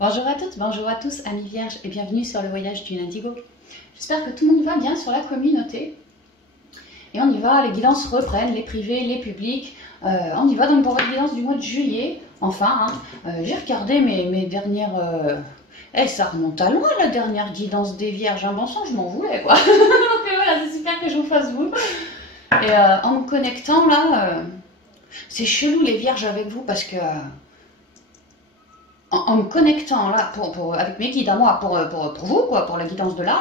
Bonjour à toutes, bonjour à tous, amis vierges, et bienvenue sur le voyage du Indigo. J'espère que tout le monde va bien sur la communauté. Et on y va, les guidances reprennent, les privés, les publics. On y va donc pour la guidance du mois de juillet. Enfin, j'ai regardé mes dernières... ça remonte à loin la dernière guidance des vierges. Bon sang, je m'en voulais quoi. Donc voilà, c'est super que je vous fasse vous. Et en me connectant là, c'est chelou les vierges avec vous parce que... En me connectant là, avec mes guides à moi, pour vous, quoi, pour la guidance de là,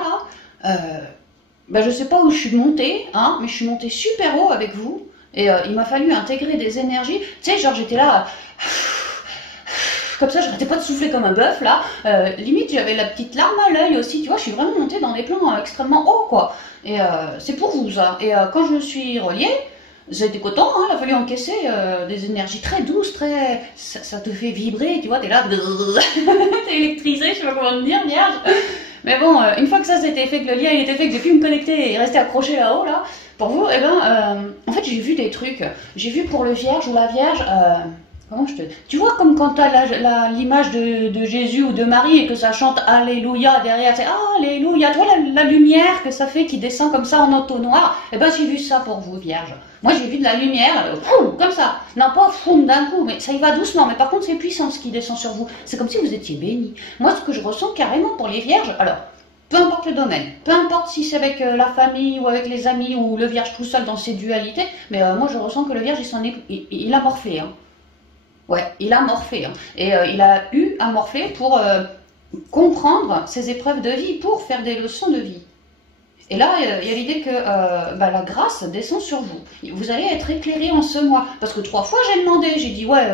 je sais pas où je suis montée, hein, mais je suis montée super haut avec vous, et il m'a fallu intégrer des énergies, tu sais, genre j'étais là, comme ça, j'arrêtais pas de souffler comme un bœuf, là, limite j'avais la petite larme à l'œil aussi, tu vois, je suis vraiment montée dans des plans extrêmement hauts, quoi, et c'est pour vous, ça, et quand je me suis reliée, j'étais content, hein, il a fallu encaisser des énergies très douces, très... Ça te fait vibrer, tu vois, t'es là, t'es électrisé, je sais pas comment te dire, vierge. Mais bon, une fois que ça c'était fait, que le lien il était fait, que j'ai pu me connecter et rester accroché là-haut, là, pour vous, en fait j'ai vu des trucs. J'ai vu pour le vierge ou la vierge, comment je te... Tu vois comme quand t'as l'image de Jésus ou de Marie et que ça chante Alléluia derrière, c'est Alléluia, tu vois la lumière que ça fait qui descend comme ça en entonnoir. J'ai vu ça pour vous, vierge. Moi j'ai vu de la lumière, comme ça. Non pas d'un coup, mais ça y va doucement. Mais par contre c'est puissant ce qui descend sur vous. C'est comme si vous étiez béni. Moi ce que je ressens carrément pour les vierges, alors... Peu importe le domaine, peu importe si c'est avec la famille ou avec les amis ou le vierge tout seul dans ses dualités, mais moi je ressens que le vierge il a morphé. Hein. Ouais, il a morphé. Hein. Et il a eu à morpher pour comprendre ses épreuves de vie, pour faire des leçons de vie. Et là, il y a l'idée que la grâce descend sur vous. Vous allez être éclairé en ce mois. Parce que 3 fois j'ai demandé, j'ai dit ouais,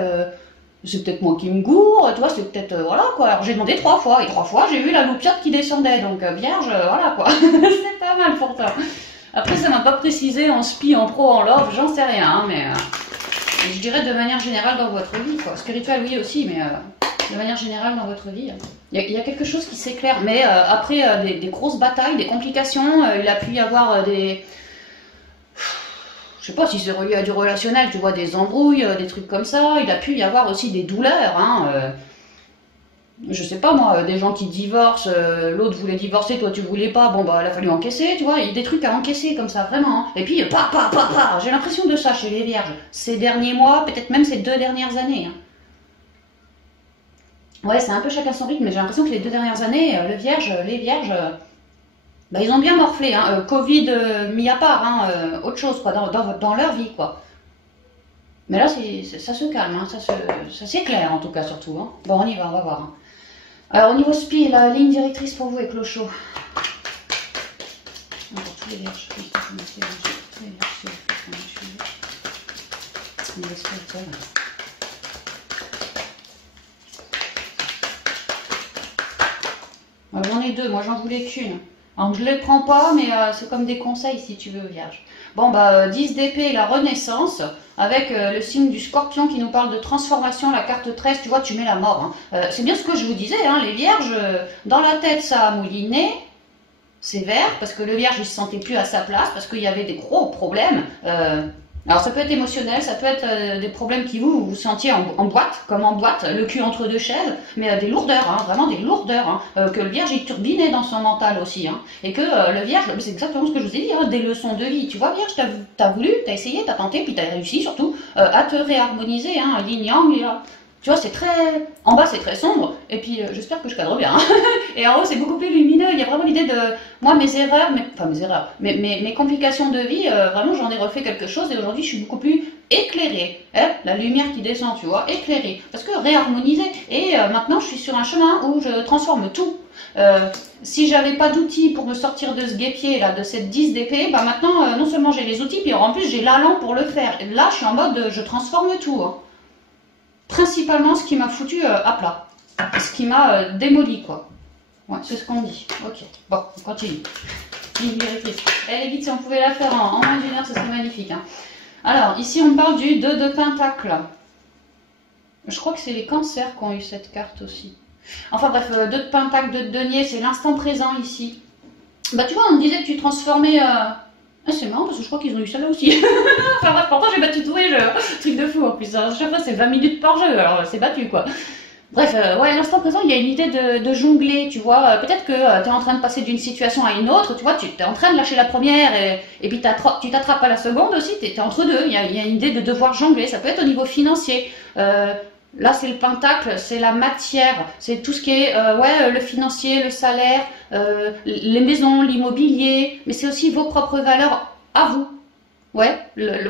c'est peut-être moi qui me gourre, toi c'est peut-être, voilà quoi. Alors j'ai demandé 3 fois, et 3 fois j'ai eu la loupiote qui descendait. Donc vierge, voilà quoi. C'est pas mal pour toi. Après ça m'a pas précisé en spi, en pro, en love, j'en sais rien, hein, mais... je dirais de manière générale dans votre vie, quoi. Spirituel, oui aussi, mais de manière générale dans votre vie. Il y a quelque chose qui s'éclaire, mais après des grosses batailles, des complications, il a pu y avoir des... Je sais pas si c'est relié à du relationnel, tu vois, des embrouilles, des trucs comme ça. Il a pu y avoir aussi des douleurs, hein. Je sais pas moi, des gens qui divorcent, l'autre voulait divorcer, toi tu voulais pas, bon bah il a fallu encaisser, tu vois, il y a des trucs à encaisser comme ça, vraiment. Hein. Et puis, j'ai l'impression de ça chez les vierges, ces derniers mois, peut-être même ces 2 dernières années. Hein. Ouais, c'est un peu chacun son rythme, mais j'ai l'impression que les 2 dernières années, les vierges, ils ont bien morflé, hein. Covid mis à part, hein, autre chose, quoi, dans leur vie, quoi. Mais là, ça se calme, hein, ça s'éclaire en tout cas, surtout. Hein. Bon, on y va, on va voir. Hein. Alors au niveau SPI, la ligne directrice pour vous est Clochot. Pour tous les vierges, j'en ai 2, moi j'en voulais qu'une. Alors je ne les prends pas, mais c'est comme des conseils si tu veux, vierge. Bon, 10 d'épée, la renaissance, avec le signe du scorpion qui nous parle de transformation, la carte 13, tu vois, tu mets la mort. Hein. C'est bien ce que je vous disais, hein, les vierges, dans la tête, ça a mouliné, sévère, parce que le vierge, il se sentait plus à sa place, parce qu'il y avait des gros problèmes. Alors ça peut être émotionnel, ça peut être des problèmes qui vous sentiez en boîte, comme en boîte, le cul entre 2 chaises, mais des lourdeurs, hein, vraiment des lourdeurs, hein, que le vierge il turbinait dans son mental aussi, hein, et que le vierge, c'est exactement ce que je vous ai dit, hein, des leçons de vie, tu vois vierge, t'as voulu, t'as essayé, t'as tenté, puis t'as réussi surtout à te réharmoniser, hein, yin yang, tu vois, c'est très... En bas, c'est très sombre, et puis j'espère que je cadre bien. Hein. Et en haut, c'est beaucoup plus lumineux. Il y a vraiment l'idée de... Moi, mes erreurs, mes complications de vie, vraiment, j'en ai refait quelque chose, et aujourd'hui, je suis beaucoup plus éclairée. Hein, la lumière qui descend, tu vois, éclairée. Parce que réharmonisée. Et maintenant, je suis sur un chemin où je transforme tout. Si j'avais pas d'outils pour me sortir de ce guépier, là, de cette 10 d'épée, maintenant, non seulement j'ai les outils, puis en plus, j'ai l'allant pour le faire. Et là, je suis en mode, je transforme tout. Hein. Principalement ce qui m'a foutu à plat, ce qui m'a démoli quoi. Ouais, c'est ce qu'on dit. Ok, bon, on continue. Ligne directrice. Les guides, si on pouvait la faire en moins d'une heure, ce serait magnifique. Hein. Alors, ici on parle du 2 de Pentacle. Je crois que c'est les cancers qui ont eu cette carte aussi. Enfin bref, 2 de Pentacle, 2 de Denier, c'est l'instant présent ici. Tu vois, on me disait que tu transformais... c'est marrant parce que je crois qu'ils ont eu ça là aussi. Enfin bref, pourtant j'ai battu tous les jeux. Truc de fou en plus. À chaque fois c'est 20 minutes par jeu, alors c'est battu quoi. Bref, ouais, à l'instant présent, il y a une idée de jongler, tu vois. Peut-être que tu es en train de passer d'une situation à une autre, tu vois, tu es en train de lâcher la première et puis tu t'attrapes à la seconde aussi, tu es entre deux. Il y a une idée de devoir jongler, ça peut être au niveau financier. Là, c'est le pentacle, c'est la matière, c'est tout ce qui est ouais, le financier, le salaire, les maisons, l'immobilier, mais c'est aussi vos propres valeurs à vous. Ouais,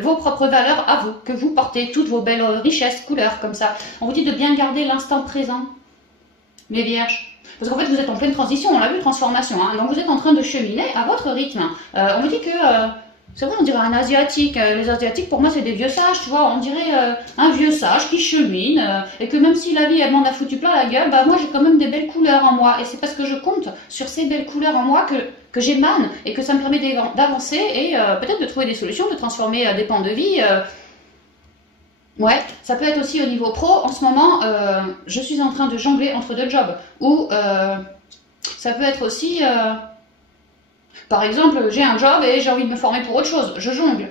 vos propres valeurs à vous, que vous portez, toutes vos belles richesses, couleurs, comme ça. On vous dit de bien garder l'instant présent, les vierges. Parce qu'en fait, vous êtes en pleine transition, on l'a vu, transformation. Hein, donc vous êtes en train de cheminer à votre rythme. On vous dit que, c'est vrai, on dirait un asiatique. Les asiatiques, pour moi, c'est des vieux sages, tu vois. On dirait un vieux sage qui chemine. Et que même si la vie, elle m'en a foutu plein la gueule, bah moi, j'ai quand même des belles couleurs en moi. Et c'est parce que je compte sur ces belles couleurs en moi que j'émane et que ça me permet d'avancer et peut-être de trouver des solutions, de transformer des pans de vie. Ouais, ça peut être aussi au niveau pro. En ce moment, je suis en train de jongler entre deux jobs. Ou ça peut être aussi, par exemple, j'ai un job et j'ai envie de me former pour autre chose. Je jongle.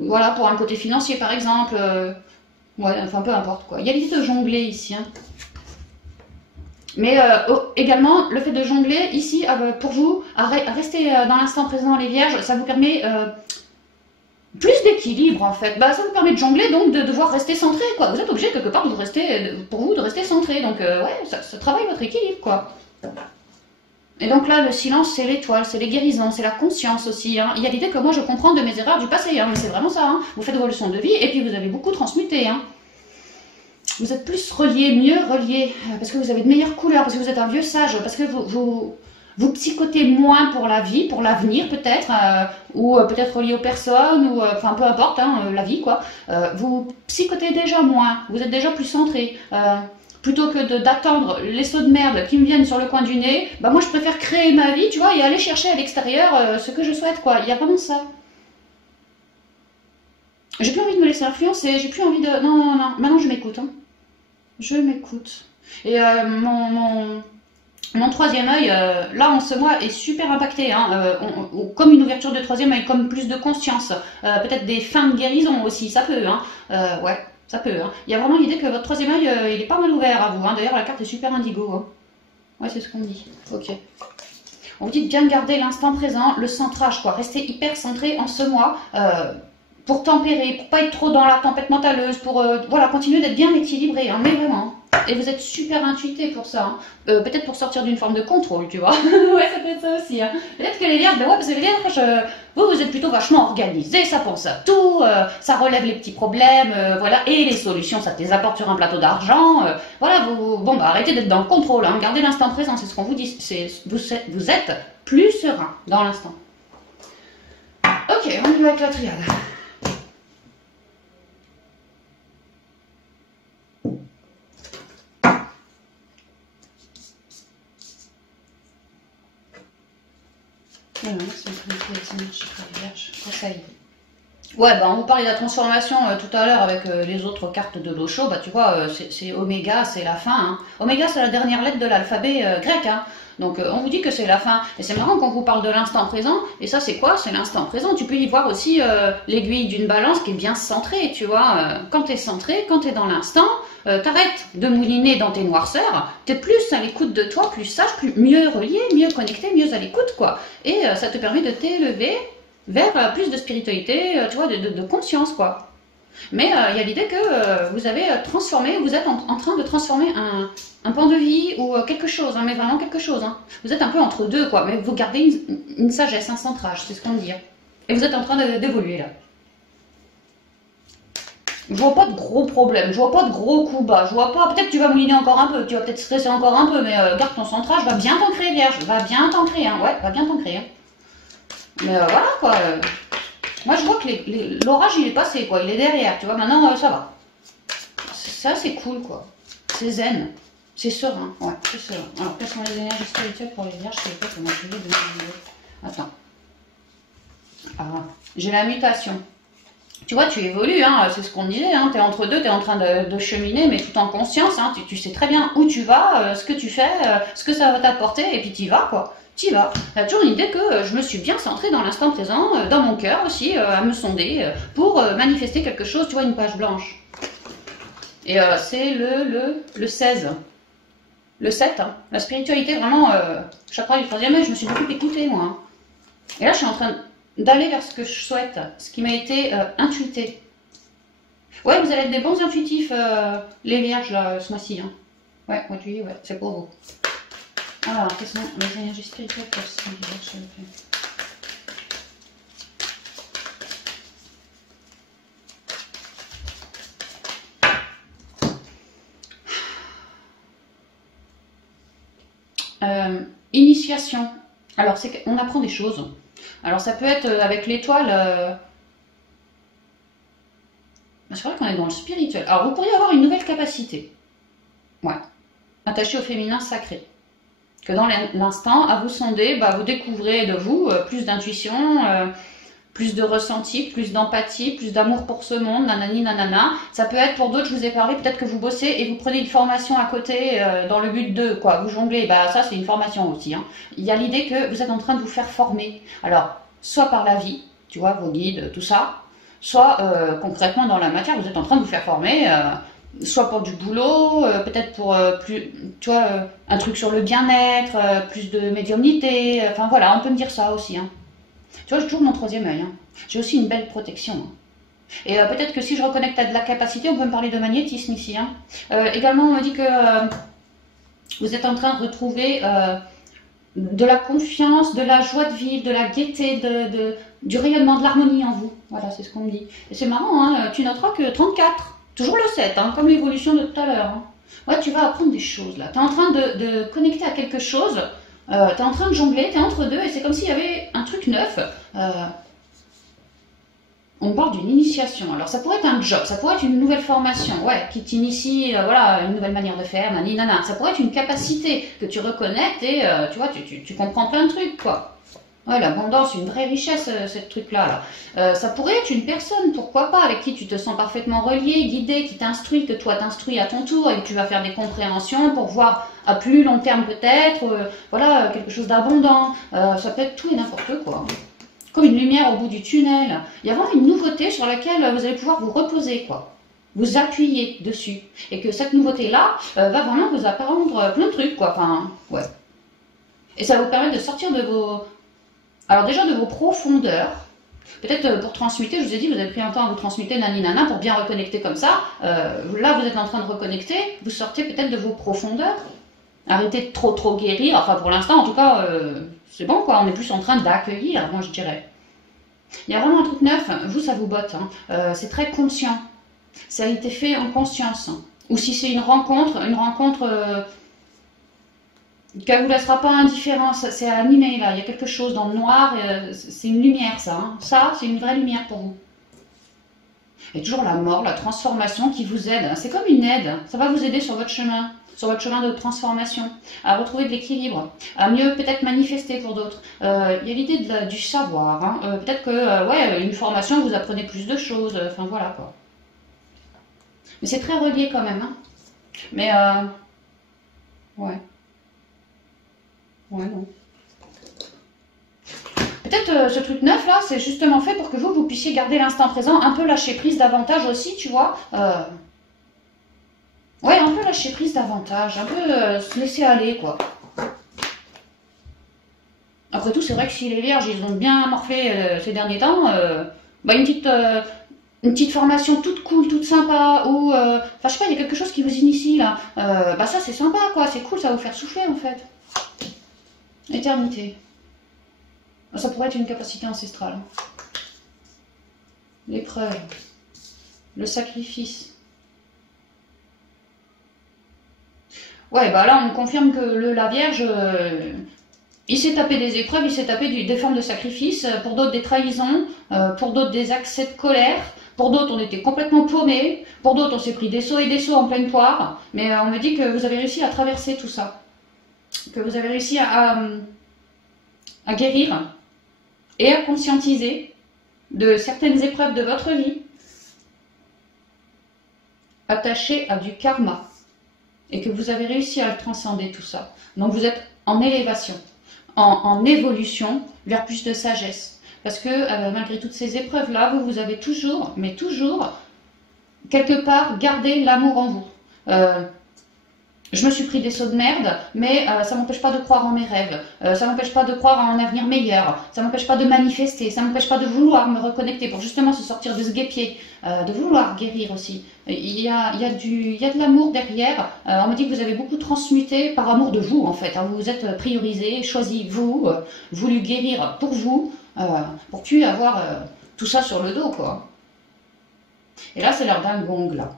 Voilà, pour un côté financier, par exemple. Ouais, enfin, peu importe quoi. Il y a l'idée de jongler ici. Hein. Mais également, le fait de jongler ici, pour vous, à rester dans l'instant présent, les vierges, ça vous permet plus d'équilibre en fait. Bah, ça vous permet de jongler, donc de devoir rester centré, quoi. Vous êtes obligé quelque part de rester, pour vous, de rester centré. Donc, ouais, ça travaille votre équilibre, quoi. Et donc là, le silence, c'est l'étoile, c'est les guérisons, c'est la conscience aussi. Hein. Il y a l'idée que moi, je comprends de mes erreurs du passé, hein, mais c'est vraiment ça. Hein. Vous faites vos leçons de vie et puis vous avez beaucoup transmuté. Hein. Vous êtes plus relié, mieux relié, parce que vous avez de meilleures couleurs, parce que vous êtes un vieux sage, parce que vous psychotez moins pour la vie, pour l'avenir peut-être, ou peut-être relié aux personnes, ou enfin peu importe, hein, la vie quoi. Vous psychotez déjà moins, vous êtes déjà plus centré. Plutôt que d'attendre les sauts de merde qui me viennent sur le coin du nez, bah moi je préfère créer ma vie, tu vois, et aller chercher à l'extérieur ce que je souhaite quoi. Il y a vraiment ça. J'ai plus envie de me laisser influencer, j'ai plus envie de... Non, non, non, maintenant je m'écoute. Hein. Je m'écoute. Et mon troisième œil, là en ce mois, est super impacté. Hein. Comme une ouverture de troisième œil, comme plus de conscience. Peut-être des fins de guérison aussi, ça peut. Hein. Ouais, ça peut. Hein. Il y a vraiment l'idée que votre troisième œil, il est pas mal ouvert à vous. Hein. D'ailleurs, la carte est super indigo. Hein. Ouais, c'est ce qu'on dit. Ok. On vous dit de bien garder l'instant présent, le centrage, quoi. Rester hyper centré en ce mois. Pour tempérer, pour pas être trop dans la tempête mentaleuse, pour voilà, continuer d'être bien équilibré, hein, mais vraiment. Et vous êtes super intuité pour ça. Hein. Peut-être pour sortir d'une forme de contrôle, tu vois. Ouais, ça peut être ça aussi. Hein. Peut-être que les vierges, ben ouais, parce que les vierges, vous êtes plutôt vachement organisés, ça pense à tout, ça relève les petits problèmes, voilà, et les solutions, ça te les apporte sur un plateau d'argent. Voilà, bon, bah arrêtez d'être dans le contrôle, hein. Gardez l'instant présent, c'est ce qu'on vous dit. Vous êtes plus serein dans l'instant. Ok, on y va avec la triade. Ouais, bah on vous parlait de la transformation tout à l'heure avec les autres cartes de l'Osho, bah tu vois, c'est Oméga, c'est la fin. Hein. Oméga, c'est la dernière lettre de l'alphabet grec. Hein. Donc on vous dit que c'est la fin. Et c'est marrant qu'on vous parle de l'instant présent. Et ça, c'est quoi? C'est l'instant présent. Tu peux y voir aussi l'aiguille d'une balance qui est bien centrée, tu vois. Quand tu es centré, quand tu es dans l'instant, t'arrêtes de mouliner dans tes noirceurs. Tu es plus à l'écoute de toi, plus sage, mieux relié, mieux connecté, mieux à l'écoute, quoi. Et ça te permet de t'élever vers plus de spiritualité, tu vois, de conscience, quoi. Mais il y a l'idée que vous avez transformé, vous êtes en train de transformer un point de vie ou quelque chose, hein, mais vraiment quelque chose. Hein. Vous êtes un peu entre deux, quoi, mais vous gardez une sagesse, un centrage, c'est ce qu'on dit. Hein. Et vous êtes en train d'évoluer, là. Je vois pas de gros problèmes, je vois pas de gros coups bas, je vois pas, peut-être que tu vas mouliner encore un peu, tu vas peut-être stresser encore un peu, mais garde ton centrage, va bien t'ancrer, vierge, va bien t'ancrer, hein, ouais, va bien t'ancrer. Hein. Mais voilà, quoi. Moi, je vois que l'orage, il est passé, quoi. Il est derrière, tu vois. Maintenant, ça va. Ça, c'est cool, quoi. C'est zen. C'est serein. Ouais, c'est serein. Alors, quelles sont les énergies spirituelles pour les vierges? Je sais pas comment je vais de... Attends. Ah, j'ai la mutation. Tu vois, tu évolues, hein. C'est ce qu'on disait. Hein. Tu es entre deux, tu es en train de cheminer, mais tout en conscience. Hein. Tu sais très bien où tu vas, ce que tu fais, ce que ça va t'apporter, et puis tu y vas, quoi. Tu vas. Tu as toujours l'idée que je me suis bien centrée dans l'instant présent, dans mon cœur aussi, à me sonder, pour manifester quelque chose, tu vois, une page blanche. Et c'est le 16. Le 7, hein. La spiritualité, vraiment, chakra du 3e œil, je me suis beaucoup écoutée, moi. Hein. Et là, je suis en train d'aller vers ce que je souhaite, ce qui m'a été intuité. Ouais, vous allez être des bons intuitifs, les vierges, là, ce mois-ci. Hein. Ouais, mois de juillet, ouais, c'est pour vous. Alors, quelles sont les énergies spirituelles pour ces vierges, s'il vous plaît? Initiation. Alors, c'est qu'on apprend des choses. Alors, ça peut être avec l'étoile. C'est vrai qu'on est dans le spirituel. Alors, vous pourriez avoir une nouvelle capacité. Ouais. Attachée au féminin sacré. Que dans l'instant, à vous sonder, bah, vous découvrez de vous plus d'intuition, plus de ressenti, plus d'empathie, plus d'amour pour ce monde, nanani nanana. Ça peut être pour d'autres, je vous ai parlé, peut-être que vous bossez et vous prenez une formation à côté dans le but de quoi, vous jonglez, bah ça c'est une formation aussi. Hein. Il y a l'idée que vous êtes en train de vous faire former. Alors, soit par la vie, tu vois, vos guides, tout ça, soit concrètement dans la matière, vous êtes en train de vous faire former, soit pour du boulot, peut-être pour plus, tu vois, un truc sur le bien-être, plus de médiumnité, enfin voilà, on peut me dire ça aussi. Hein. Tu vois, j'ai toujours mon 3e œil. Hein. J'ai aussi une belle protection. Hein. Et peut-être que si je reconnecte à de la capacité, on peut me parler de magnétisme ici. Hein. Également, on me dit que vous êtes en train de retrouver de la confiance, de la joie de vivre, de la gaieté, du rayonnement, de l'harmonie en vous. Voilà, c'est ce qu'on me dit. Et c'est marrant, hein, tu noteras que 34, toujours le 7, hein, comme l'évolution de tout à l'heure. Hein. Ouais, tu vas apprendre des choses là. Tu es en train de connecter à quelque chose. Tu es en train de jongler, tu es entre deux, et c'est comme s'il y avait un truc neuf. On parle d'une initiation. Alors, ça pourrait être un job, ça pourrait être une nouvelle formation, ouais, qui t'initie, voilà, une nouvelle manière de faire, nanana. Ça pourrait être une capacité que tu reconnectes et, tu vois, tu comprends plein de trucs, quoi. Ouais, l'abondance, une vraie richesse, ce truc-là. Là. Ça pourrait être une personne, pourquoi pas, avec qui tu te sens parfaitement relié, guidé, qui t'instruit, que toi t'instruis à ton tour, et que tu vas faire des compréhensions pour voir à plus long terme peut-être, voilà, quelque chose d'abondant. Ça peut être tout et n'importe quoi. Comme une lumière au bout du tunnel. Il y a vraiment une nouveauté sur laquelle vous allez pouvoir vous reposer, quoi. Vous appuyer dessus. Et que cette nouveauté-là va vraiment vous apprendre plein de trucs, quoi. Enfin, ouais. Et ça va vous permettre de sortir de vos... Alors déjà de vos profondeurs, peut-être pour transmuter, je vous ai dit, vous avez pris un temps à vous transmuter, naninana, pour bien reconnecter comme ça. Là, vous êtes en train de reconnecter, vous sortez peut-être de vos profondeurs. Arrêtez de trop guérir, enfin pour l'instant en tout cas, c'est bon quoi, on est plus en train d'accueillir, moi je dirais. Il y a vraiment un truc neuf, vous ça vous botte, hein. C'est très conscient, ça a été fait en conscience. Hein. Ou si c'est une rencontre qui ne vous laissera pas indifférent, c'est animé là, il y a quelque chose dans le noir, c'est une lumière ça, hein. Ça c'est une vraie lumière pour vous. Et toujours la mort, la transformation qui vous aide, c'est comme une aide, ça va vous aider sur votre chemin de transformation, à retrouver de l'équilibre, à mieux peut-être manifester pour d'autres. Il y a l'idée du savoir, hein. Peut-être que, ouais, une formation, vous apprenez plus de choses, enfin voilà quoi. Mais c'est très relié quand même, hein. Mais, ouais. Ouais, non. Peut-être ce truc neuf là, c'est justement fait pour que vous puissiez garder l'instant présent, un peu lâcher prise davantage aussi, tu vois. Ouais, un peu lâcher prise davantage, un peu se laisser aller, quoi. Après tout, c'est vrai que si les vierges, ils ont bien morflé ces derniers temps, bah une petite formation toute cool, toute sympa, ou... Enfin, je sais pas, il y a quelque chose qui vous initie, là. Bah ça, c'est sympa, quoi, c'est cool, ça va vous faire souffler, en fait. Éternité. Ça pourrait être une capacité ancestrale. L'épreuve. Le sacrifice. Ouais, bah là, on confirme que la Vierge, il s'est tapé des épreuves, il s'est tapé des formes de sacrifice, pour d'autres des trahisons, pour d'autres des accès de colère, pour d'autres on était complètement paumés, pour d'autres on s'est pris des sauts et des sauts en pleine poire, mais on me dit que vous avez réussi à traverser tout ça, que vous avez réussi à guérir et à conscientiser de certaines épreuves de votre vie attachées à du karma. Et que vous avez réussi à le transcender tout ça. Donc vous êtes en élévation, en évolution vers plus de sagesse. Parce que malgré toutes ces épreuves-là, vous avez toujours, mais toujours, quelque part, gardez l'amour en vous. Je me suis pris des sauts de merde, mais ça m'empêche pas de croire en mes rêves, ça m'empêche pas de croire en un avenir meilleur, ça m'empêche pas de manifester, ça m'empêche pas de vouloir me reconnecter pour justement se sortir de ce guêpier, de vouloir guérir aussi. Il y a de l'amour derrière. On me dit que vous avez beaucoup transmuté par amour de vous en fait. Hein. Vous vous êtes priorisé, choisi vous, voulu guérir pour vous, pour plus avoir tout ça sur le dos quoi. Et là c'est l'heure d'un gong là.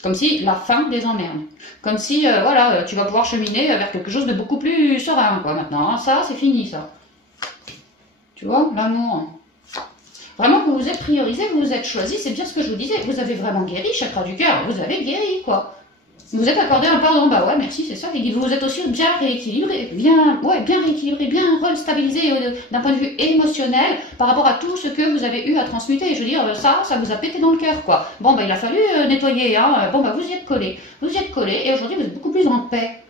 Comme si la fin des emmerdes. Comme si, voilà, tu vas pouvoir cheminer vers quelque chose de beaucoup plus serein, quoi, maintenant. Hein. Ça, c'est fini, ça. Tu vois, l'amour. Vraiment, vous vous êtes priorisé, vous vous êtes choisi, c'est bien ce que je vous disais. Vous avez vraiment guéri, chakra du cœur. Vous avez guéri, quoi. Vous êtes accordé un pardon, bah ouais, merci, c'est ça. Et vous vous êtes aussi bien rééquilibré, bien rééquilibré, bien restabilisé d'un point de vue émotionnel par rapport à tout ce que vous avez eu à transmuter. Je veux dire, ça vous a pété dans le cœur, quoi. Bon, bah il a fallu nettoyer, hein. Bon, bah vous y êtes collé, et aujourd'hui vous êtes beaucoup plus en paix.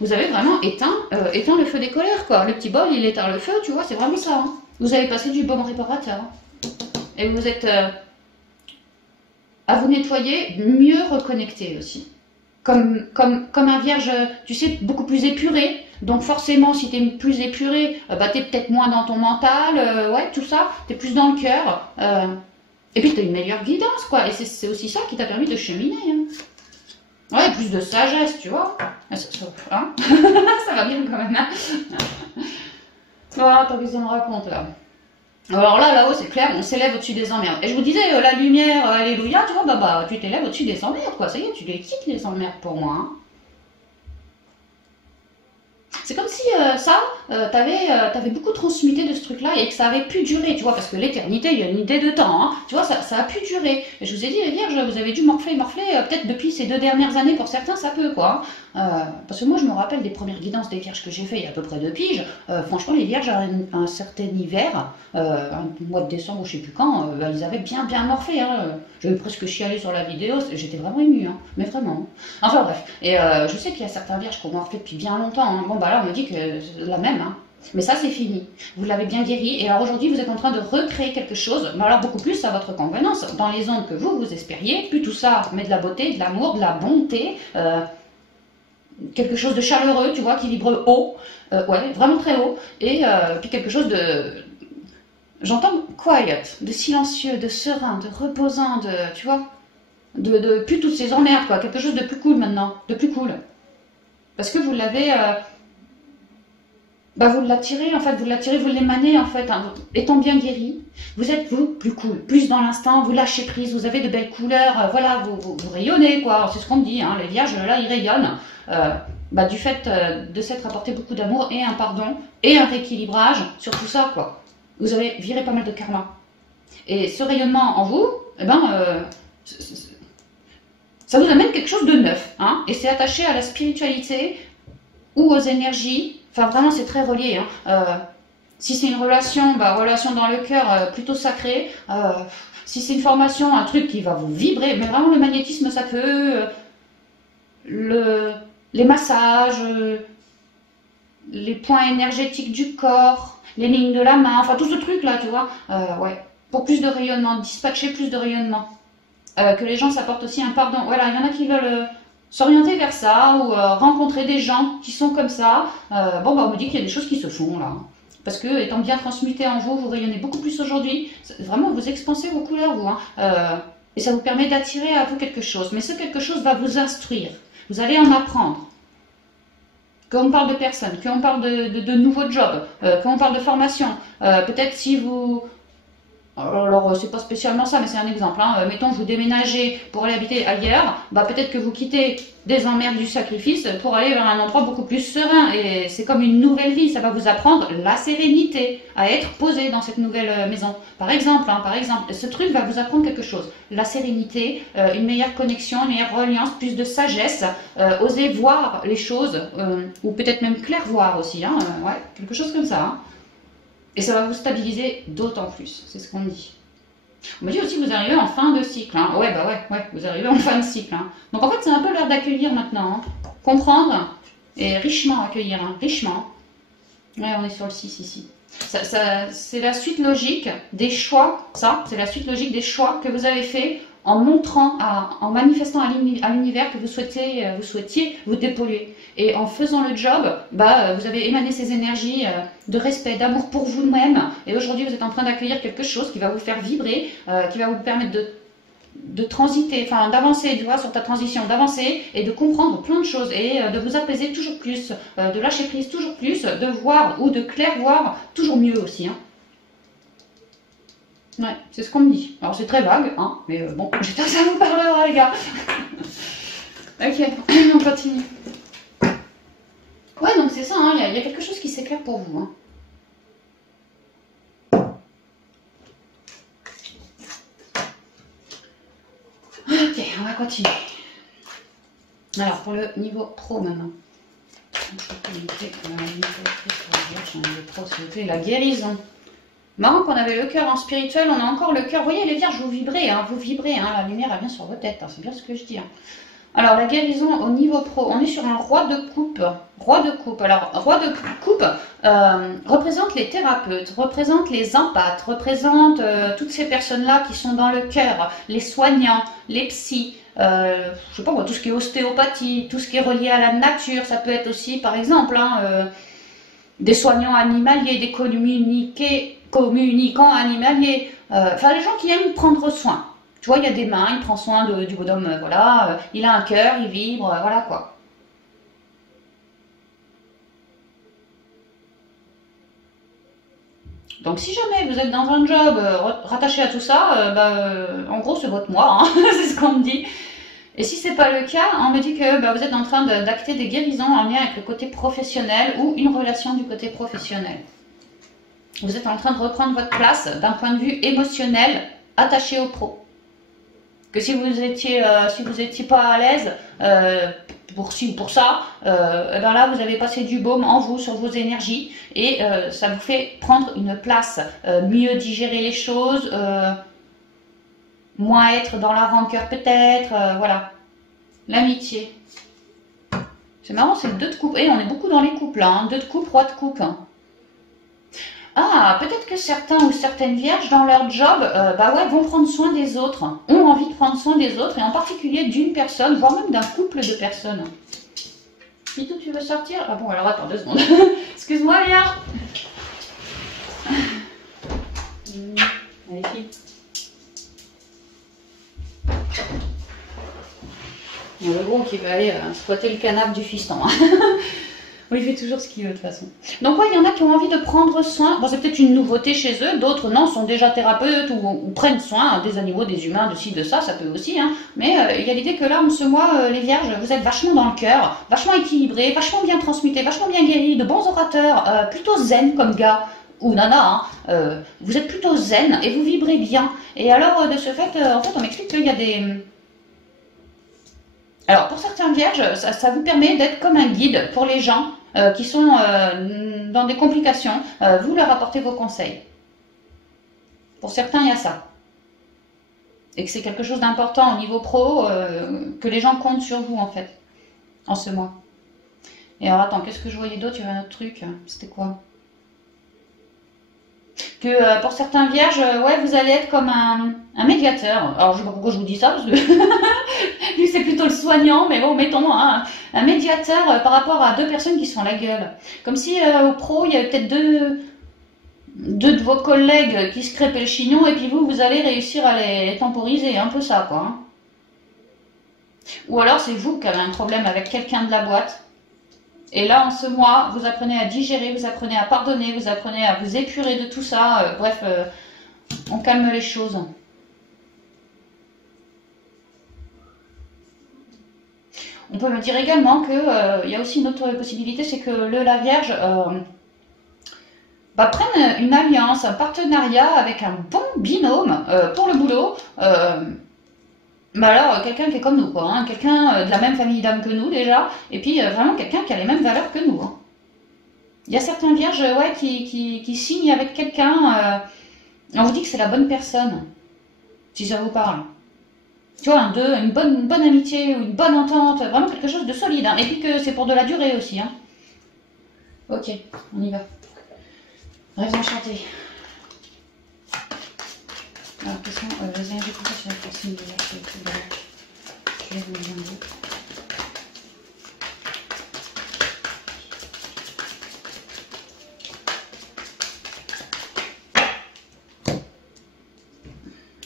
Vous avez vraiment éteint le feu des colères, quoi. Le petit bol, il éteint le feu, tu vois, c'est vraiment ça. Hein. Vous avez passé du baume réparateur. Hein. Et vous êtes à vous nettoyer, mieux reconnecter aussi. Comme un vierge, tu sais, beaucoup plus épuré. Donc forcément, si tu es plus épuré, bah, tu es peut-être moins dans ton mental, ouais, tout ça, tu es plus dans le cœur. Et puis tu as une meilleure guidance, quoi. Et c'est aussi ça qui t'a permis de cheminer. Hein. Ouais, plus de sagesse, tu vois. Hein ça va bien quand même. Hein. Attends, qu'est-ce qu'on me raconte là? Alors là-haut, c'est clair, on s'élève au-dessus des emmerdes. Et je vous disais, la lumière, alléluia, tu vois, bah, tu t'élèves au-dessus des emmerdes, quoi. Ça y est, tu les quittes, les emmerdes, pour moi. Hein. C'est comme si t'avais beaucoup transmuté de ce truc-là et que ça avait pu durer, tu vois, parce que l'éternité, il y a une idée de temps, hein. Tu vois, ça a pu durer. Et je vous ai dit, les vierges, vous avez dû morfler, peut-être depuis ces 2 dernières années, pour certains, ça peut, quoi. Parce que moi, je me rappelle des premières guidances des vierges que j'ai fait il y a à peu près 2 piges. Franchement, les vierges, à un certain hiver, un mois de décembre ou je sais plus quand, ils avaient bien morflé. Hein. J'avais presque chialé sur la vidéo, j'étais vraiment émue, hein. Mais vraiment. Enfin bref, et je sais qu'il y a certains vierges qui ont morflé depuis bien longtemps. Hein. Bon, bah là, on me dit que c'est la même. Hein. Mais ça, c'est fini. Vous l'avez bien guéri. Et alors aujourd'hui, vous êtes en train de recréer quelque chose, mais alors beaucoup plus à votre convenance, dans les ondes que vous espériez. Plus tout ça met de la beauté, de l'amour, de la bonté. Quelque chose de chaleureux, tu vois, qui vibre haut, ouais, vraiment très haut, et puis quelque chose de, j'entends quiet, de silencieux, de serein, de reposant, de, tu vois, de plus toutes ces emmerdes, quoi, quelque chose de plus cool maintenant, de plus cool, parce que vous l'avez, bah vous l'attirez, en fait, vous l'émanez, en fait, hein, étant bien guéri, vous êtes, vous, plus cool, plus dans l'instant, vous lâchez prise, vous avez de belles couleurs, voilà, vous rayonnez, quoi, c'est ce qu'on me dit, hein, les vierges, là, ils rayonnent, bah, du fait de s'être apporté beaucoup d'amour et un pardon et un rééquilibrage sur tout ça, quoi. Vous avez viré pas mal de karma. Et ce rayonnement en vous, eh ben, ça vous amène quelque chose de neuf, hein, et c'est attaché à la spiritualité ou aux énergies. Enfin, vraiment, c'est très relié. Hein. Si c'est une relation, bah, relation dans le cœur, plutôt sacrée. Si c'est une formation, un truc qui va vous vibrer, mais vraiment le magnétisme sacré, les massages, les points énergétiques du corps, les lignes de la main, enfin tout ce truc-là, tu vois. Ouais, pour plus de rayonnement, dispatcher plus de rayonnement. Que les gens s'apportent aussi un pardon. Voilà, il y en a qui veulent... s'orienter vers ça ou rencontrer des gens qui sont comme ça. Bon, bah, on me dit qu'il y a des choses qui se font là. Parce que, étant bien transmuté en vous, vous rayonnez beaucoup plus aujourd'hui. Vraiment, vous expansez vos couleurs, vous. Hein. Et ça vous permet d'attirer à vous quelque chose. Mais ce quelque chose va vous instruire. Vous allez en apprendre. Qu'on parle de personnes, qu'on parle de nouveaux jobs, qu'on parle de formation. Peut-être si vous... Alors, c'est pas spécialement ça, mais c'est un exemple. Hein. Mettons, vous déménagez pour aller habiter ailleurs, bah peut-être que vous quittez des emmerdes du sacrifice pour aller vers un endroit beaucoup plus serein. Et c'est comme une nouvelle vie, ça va vous apprendre la sérénité, à être posé dans cette nouvelle maison. Par exemple, ce truc va vous apprendre quelque chose. La sérénité, une meilleure connexion, une meilleure reliance, plus de sagesse, oser voir les choses, ou peut-être même clairvoir aussi. Hein. Ouais, quelque chose comme ça. Hein. Et ça va vous stabiliser d'autant plus, c'est ce qu'on dit. On me dit aussi que vous arrivez en fin de cycle. Hein. Ouais, bah ouais, vous arrivez en fin de cycle. Hein. Donc en fait, c'est un peu l'heure d'accueillir maintenant. Hein. Comprendre et richement accueillir, hein. Richement. Ouais, on est sur le 6 ici. C'est la suite logique des choix, ça, c'est la suite logique des choix que vous avez faits en montrant, en manifestant à l'univers que vous souhaitiez vous dépolluer. Et en faisant le job, vous avez émané ces énergies de respect, d'amour pour vous-même. Et aujourd'hui, vous êtes en train d'accueillir quelque chose qui va vous faire vibrer, qui va vous permettre de transiter, enfin d'avancer, tu vois, sur ta transition, d'avancer et de comprendre plein de choses et de vous apaiser toujours plus, de lâcher prise toujours plus, de voir ou de clairvoir toujours mieux aussi. Hein. Ouais, c'est ce qu'on me dit. Alors c'est très vague, hein, mais bon, j'espère que ça vous parlera, les gars. Ok, on continue. Ouais, donc c'est ça, hein, y a quelque chose qui s'éclaire pour vous. Hein. Ok, on va continuer. Alors, pour le niveau pro maintenant. La guérison. Marrant qu'on avait le cœur en spirituel, on a encore le cœur. Vous voyez les vierges, vous vibrez, hein, la lumière elle vient sur vos têtes, hein, c'est bien ce que je dis. Hein. Alors la guérison au niveau pro, on est sur un roi de coupe. Roi de coupe. Alors roi de coupe représente les thérapeutes, représente les empathes, représente toutes ces personnes-là qui sont dans le cœur, les soignants, les psys. Je sais pas moi, tout ce qui est ostéopathie, tout ce qui est relié à la nature, ça peut être aussi par exemple des soignants animaliers, des communicants animaliers, enfin les gens qui aiment prendre soin. Tu vois, il y a des mains, il prend soin du bonhomme, voilà, il a un cœur, il vibre, voilà quoi. Donc si jamais vous êtes dans un job rattaché à tout ça, en gros c'est votre moi, hein, c'est ce qu'on me dit. Et si c'est pas le cas, on me dit que vous êtes en train d'acter des guérisons en lien avec le côté professionnel ou une relation du côté professionnel. Vous êtes en train de reprendre votre place d'un point de vue émotionnel attaché au pro. Que si vous étiez pas à l'aise pour ci ou pour ça, là vous avez passé du baume en vous sur vos énergies et ça vous fait prendre une place, mieux digérer les choses, moins être dans la rancœur peut-être, voilà. L'amitié. C'est marrant, c'est le 2 de coupe. Et on est beaucoup dans les couples là, hein. 2 de coupe, roi de coupe. Hein. Ah, peut-être que certains ou certaines vierges dans leur job vont prendre soin des autres, ont envie de prendre soin des autres, et en particulier d'une personne, voire même d'un couple de personnes. Pitou, tu veux sortir? Ah bon, alors attends 2 secondes. Excuse-moi, Léa. Allez, fille. Le gros qui veut aller squatter le canapé du fiston. Hein. Oui, il fait toujours ce qu'il veut de toute façon. Donc ouais, il y en a qui ont envie de prendre soin. Bon, c'est peut-être une nouveauté chez eux. D'autres, non, sont déjà thérapeutes ou prennent soin des animaux, des humains, de ci, de ça. Ça peut aussi. Hein. Mais il y a l'idée que là, en ce mois, les vierges, vous êtes vachement dans le cœur, vachement équilibrés, vachement bien transmutés, vachement bien guéris, de bons orateurs, plutôt zen comme gars. Ou nana, hein. Vous êtes plutôt zen et vous vibrez bien. Et alors, de ce fait, en fait, on m'explique qu'il y a des... Alors, pour certains vierges, ça vous permet d'être comme un guide pour les gens qui sont dans des complications. Vous leur apportez vos conseils. Pour certains, il y a ça. Et que c'est quelque chose d'important au niveau pro, que les gens comptent sur vous, en fait, en ce mois. Et alors, attends, qu'est-ce que je voyais d'autre? Il y avait un autre truc. C'était quoi? Que pour certains vierges, ouais, vous allez être comme un médiateur. Alors, je sais pas pourquoi je vous dis ça, parce que lui, c'est plutôt le soignant, mais bon, mettons, hein, un médiateur par rapport à 2 personnes qui se font la gueule. Comme si au pro, il y avait peut-être deux de vos collègues qui se crêpaient le chignon, et puis vous allez réussir à les temporiser, un peu ça, quoi. Hein. Ou alors, c'est vous qui avez un problème avec quelqu'un de la boîte. Et là, en ce mois, vous apprenez à digérer, vous apprenez à pardonner, vous apprenez à vous épurer de tout ça. Bref, on calme les choses. On peut me dire également qu'il y a aussi une autre possibilité, c'est que la Vierge prenne une alliance, un partenariat avec un bon binôme pour le boulot. Alors, quelqu'un qui est comme nous, quoi, hein, quelqu'un de la même famille d'âme que nous déjà, et puis vraiment quelqu'un qui a les mêmes valeurs que nous. Hein. Il y a certains vierges qui signent avec quelqu'un, on vous dit que c'est la bonne personne, si ça vous parle. Tu vois, une bonne amitié ou une bonne entente, vraiment quelque chose de solide, hein, et puis que c'est pour de la durée aussi. Hein. Ok, on y va. Rêves enchantés. Alors, quels sont les énergies professionnelles pour signe de l'air? Je vais vous demander.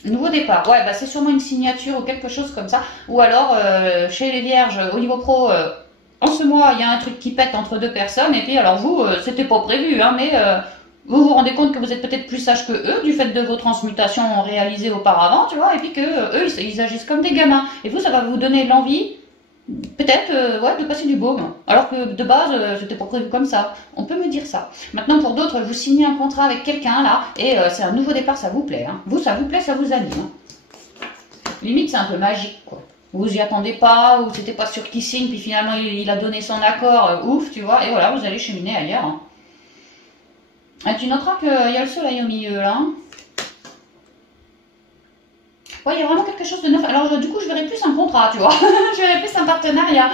Nouveau départ, ouais, bah c'est sûrement une signature ou quelque chose comme ça. Ou alors, chez les vierges, au niveau pro, en ce mois, il y a un truc qui pète entre deux personnes. Et puis, alors vous, c'était pas prévu, hein, mais vous vous rendez compte que vous êtes peut-être plus sage que eux, du fait de vos transmutations réalisées auparavant, tu vois. Et puis que eux, ils agissent comme des gamins. Et vous, ça va vous donner l'envie, peut-être, ouais, de passer du baume. Alors que de base, c'était pas prévu comme ça. On peut me dire ça. Maintenant, pour d'autres, vous signez un contrat avec quelqu'un, là, et c'est un nouveau départ, ça vous plaît. Hein. Vous, ça vous plaît, ça vous anime. Hein. Limite, c'est un peu magique, quoi. Vous y attendez pas, ou c'était pas sûr qu'il signe, puis finalement, il a donné son accord, ouf, tu vois, et voilà, vous allez cheminer ailleurs. Hein. Et tu noteras qu'il y a le soleil au milieu, là. Hein. Ouais, il y a vraiment quelque chose de neuf. Alors, du coup, je verrais plus un contrat, tu vois. Je verrais plus un partenariat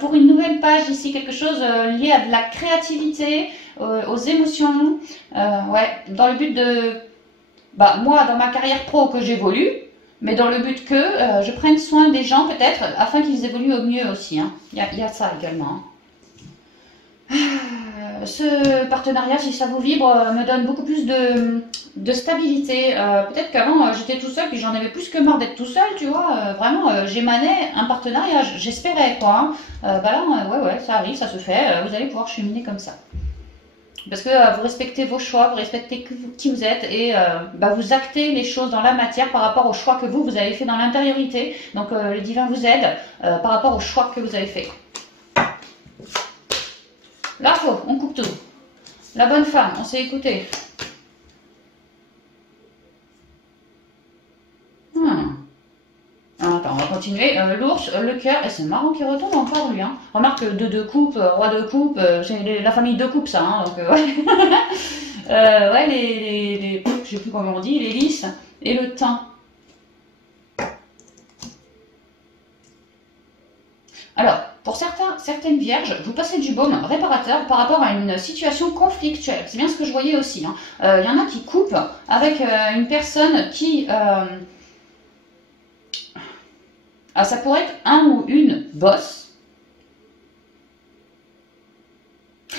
pour une nouvelle page ici, quelque chose lié à de la créativité, aux émotions. Ouais, dans le but de, bah, moi, dans ma carrière pro, que j'évolue, mais dans le but que je prenne soin des gens, peut-être, afin qu'ils évoluent au mieux aussi. Hein. Il y a ça également. Hein. Ce partenariat, si ça vous vibre, me donne beaucoup plus de stabilité. Peut-être qu'avant, j'étais tout seul, puis j'en avais plus que marre d'être tout seul, tu vois. Vraiment, j'émanais un partenariat, j'espérais, quoi. Hein. Bah là, ouais, ça arrive, ça se fait. Vous allez pouvoir cheminer comme ça. Parce que vous respectez vos choix, vous respectez qui vous êtes et bah, vous actez les choses dans la matière par rapport aux choix que vous avez fait dans l'intériorité. Donc, le divin vous aide par rapport aux choix que vous avez fait. L'info, on coupe tout. La bonne femme, on s'est écouté. Attends, on va continuer. L'ours, le cœur, et c'est marrant qu'il retombe encore lui. Hein. Remarque, deux coupes, roi de coupe, c'est la famille de coupe ça. Hein, donc, ouais, ouais, je sais plus comment on dit, les lys et le thym. Alors, pour certaines vierges, vous passez du baume réparateur par rapport à une situation conflictuelle. C'est bien ce que je voyais aussi. Hein. Y en a qui coupent avec une personne qui... ça pourrait être un ou une boss.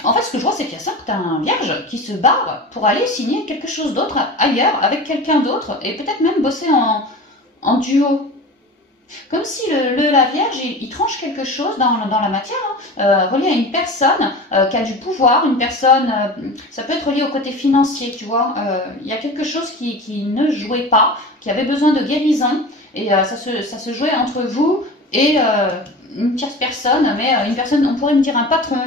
En fait, ce que je vois, c'est qu'il y a certains vierges qui se barrent pour aller signer quelque chose d'autre ailleurs, avec quelqu'un d'autre, et peut-être même bosser en duo. Comme si la Vierge, il tranche quelque chose dans la matière, hein, relié à une personne qui a du pouvoir, une personne, ça peut être relié au côté financier, tu vois. Il y a quelque chose qui ne jouait pas, qui avait besoin de guérison, et ça se jouait entre vous et une tierce personne, mais une personne, on pourrait me dire un patron,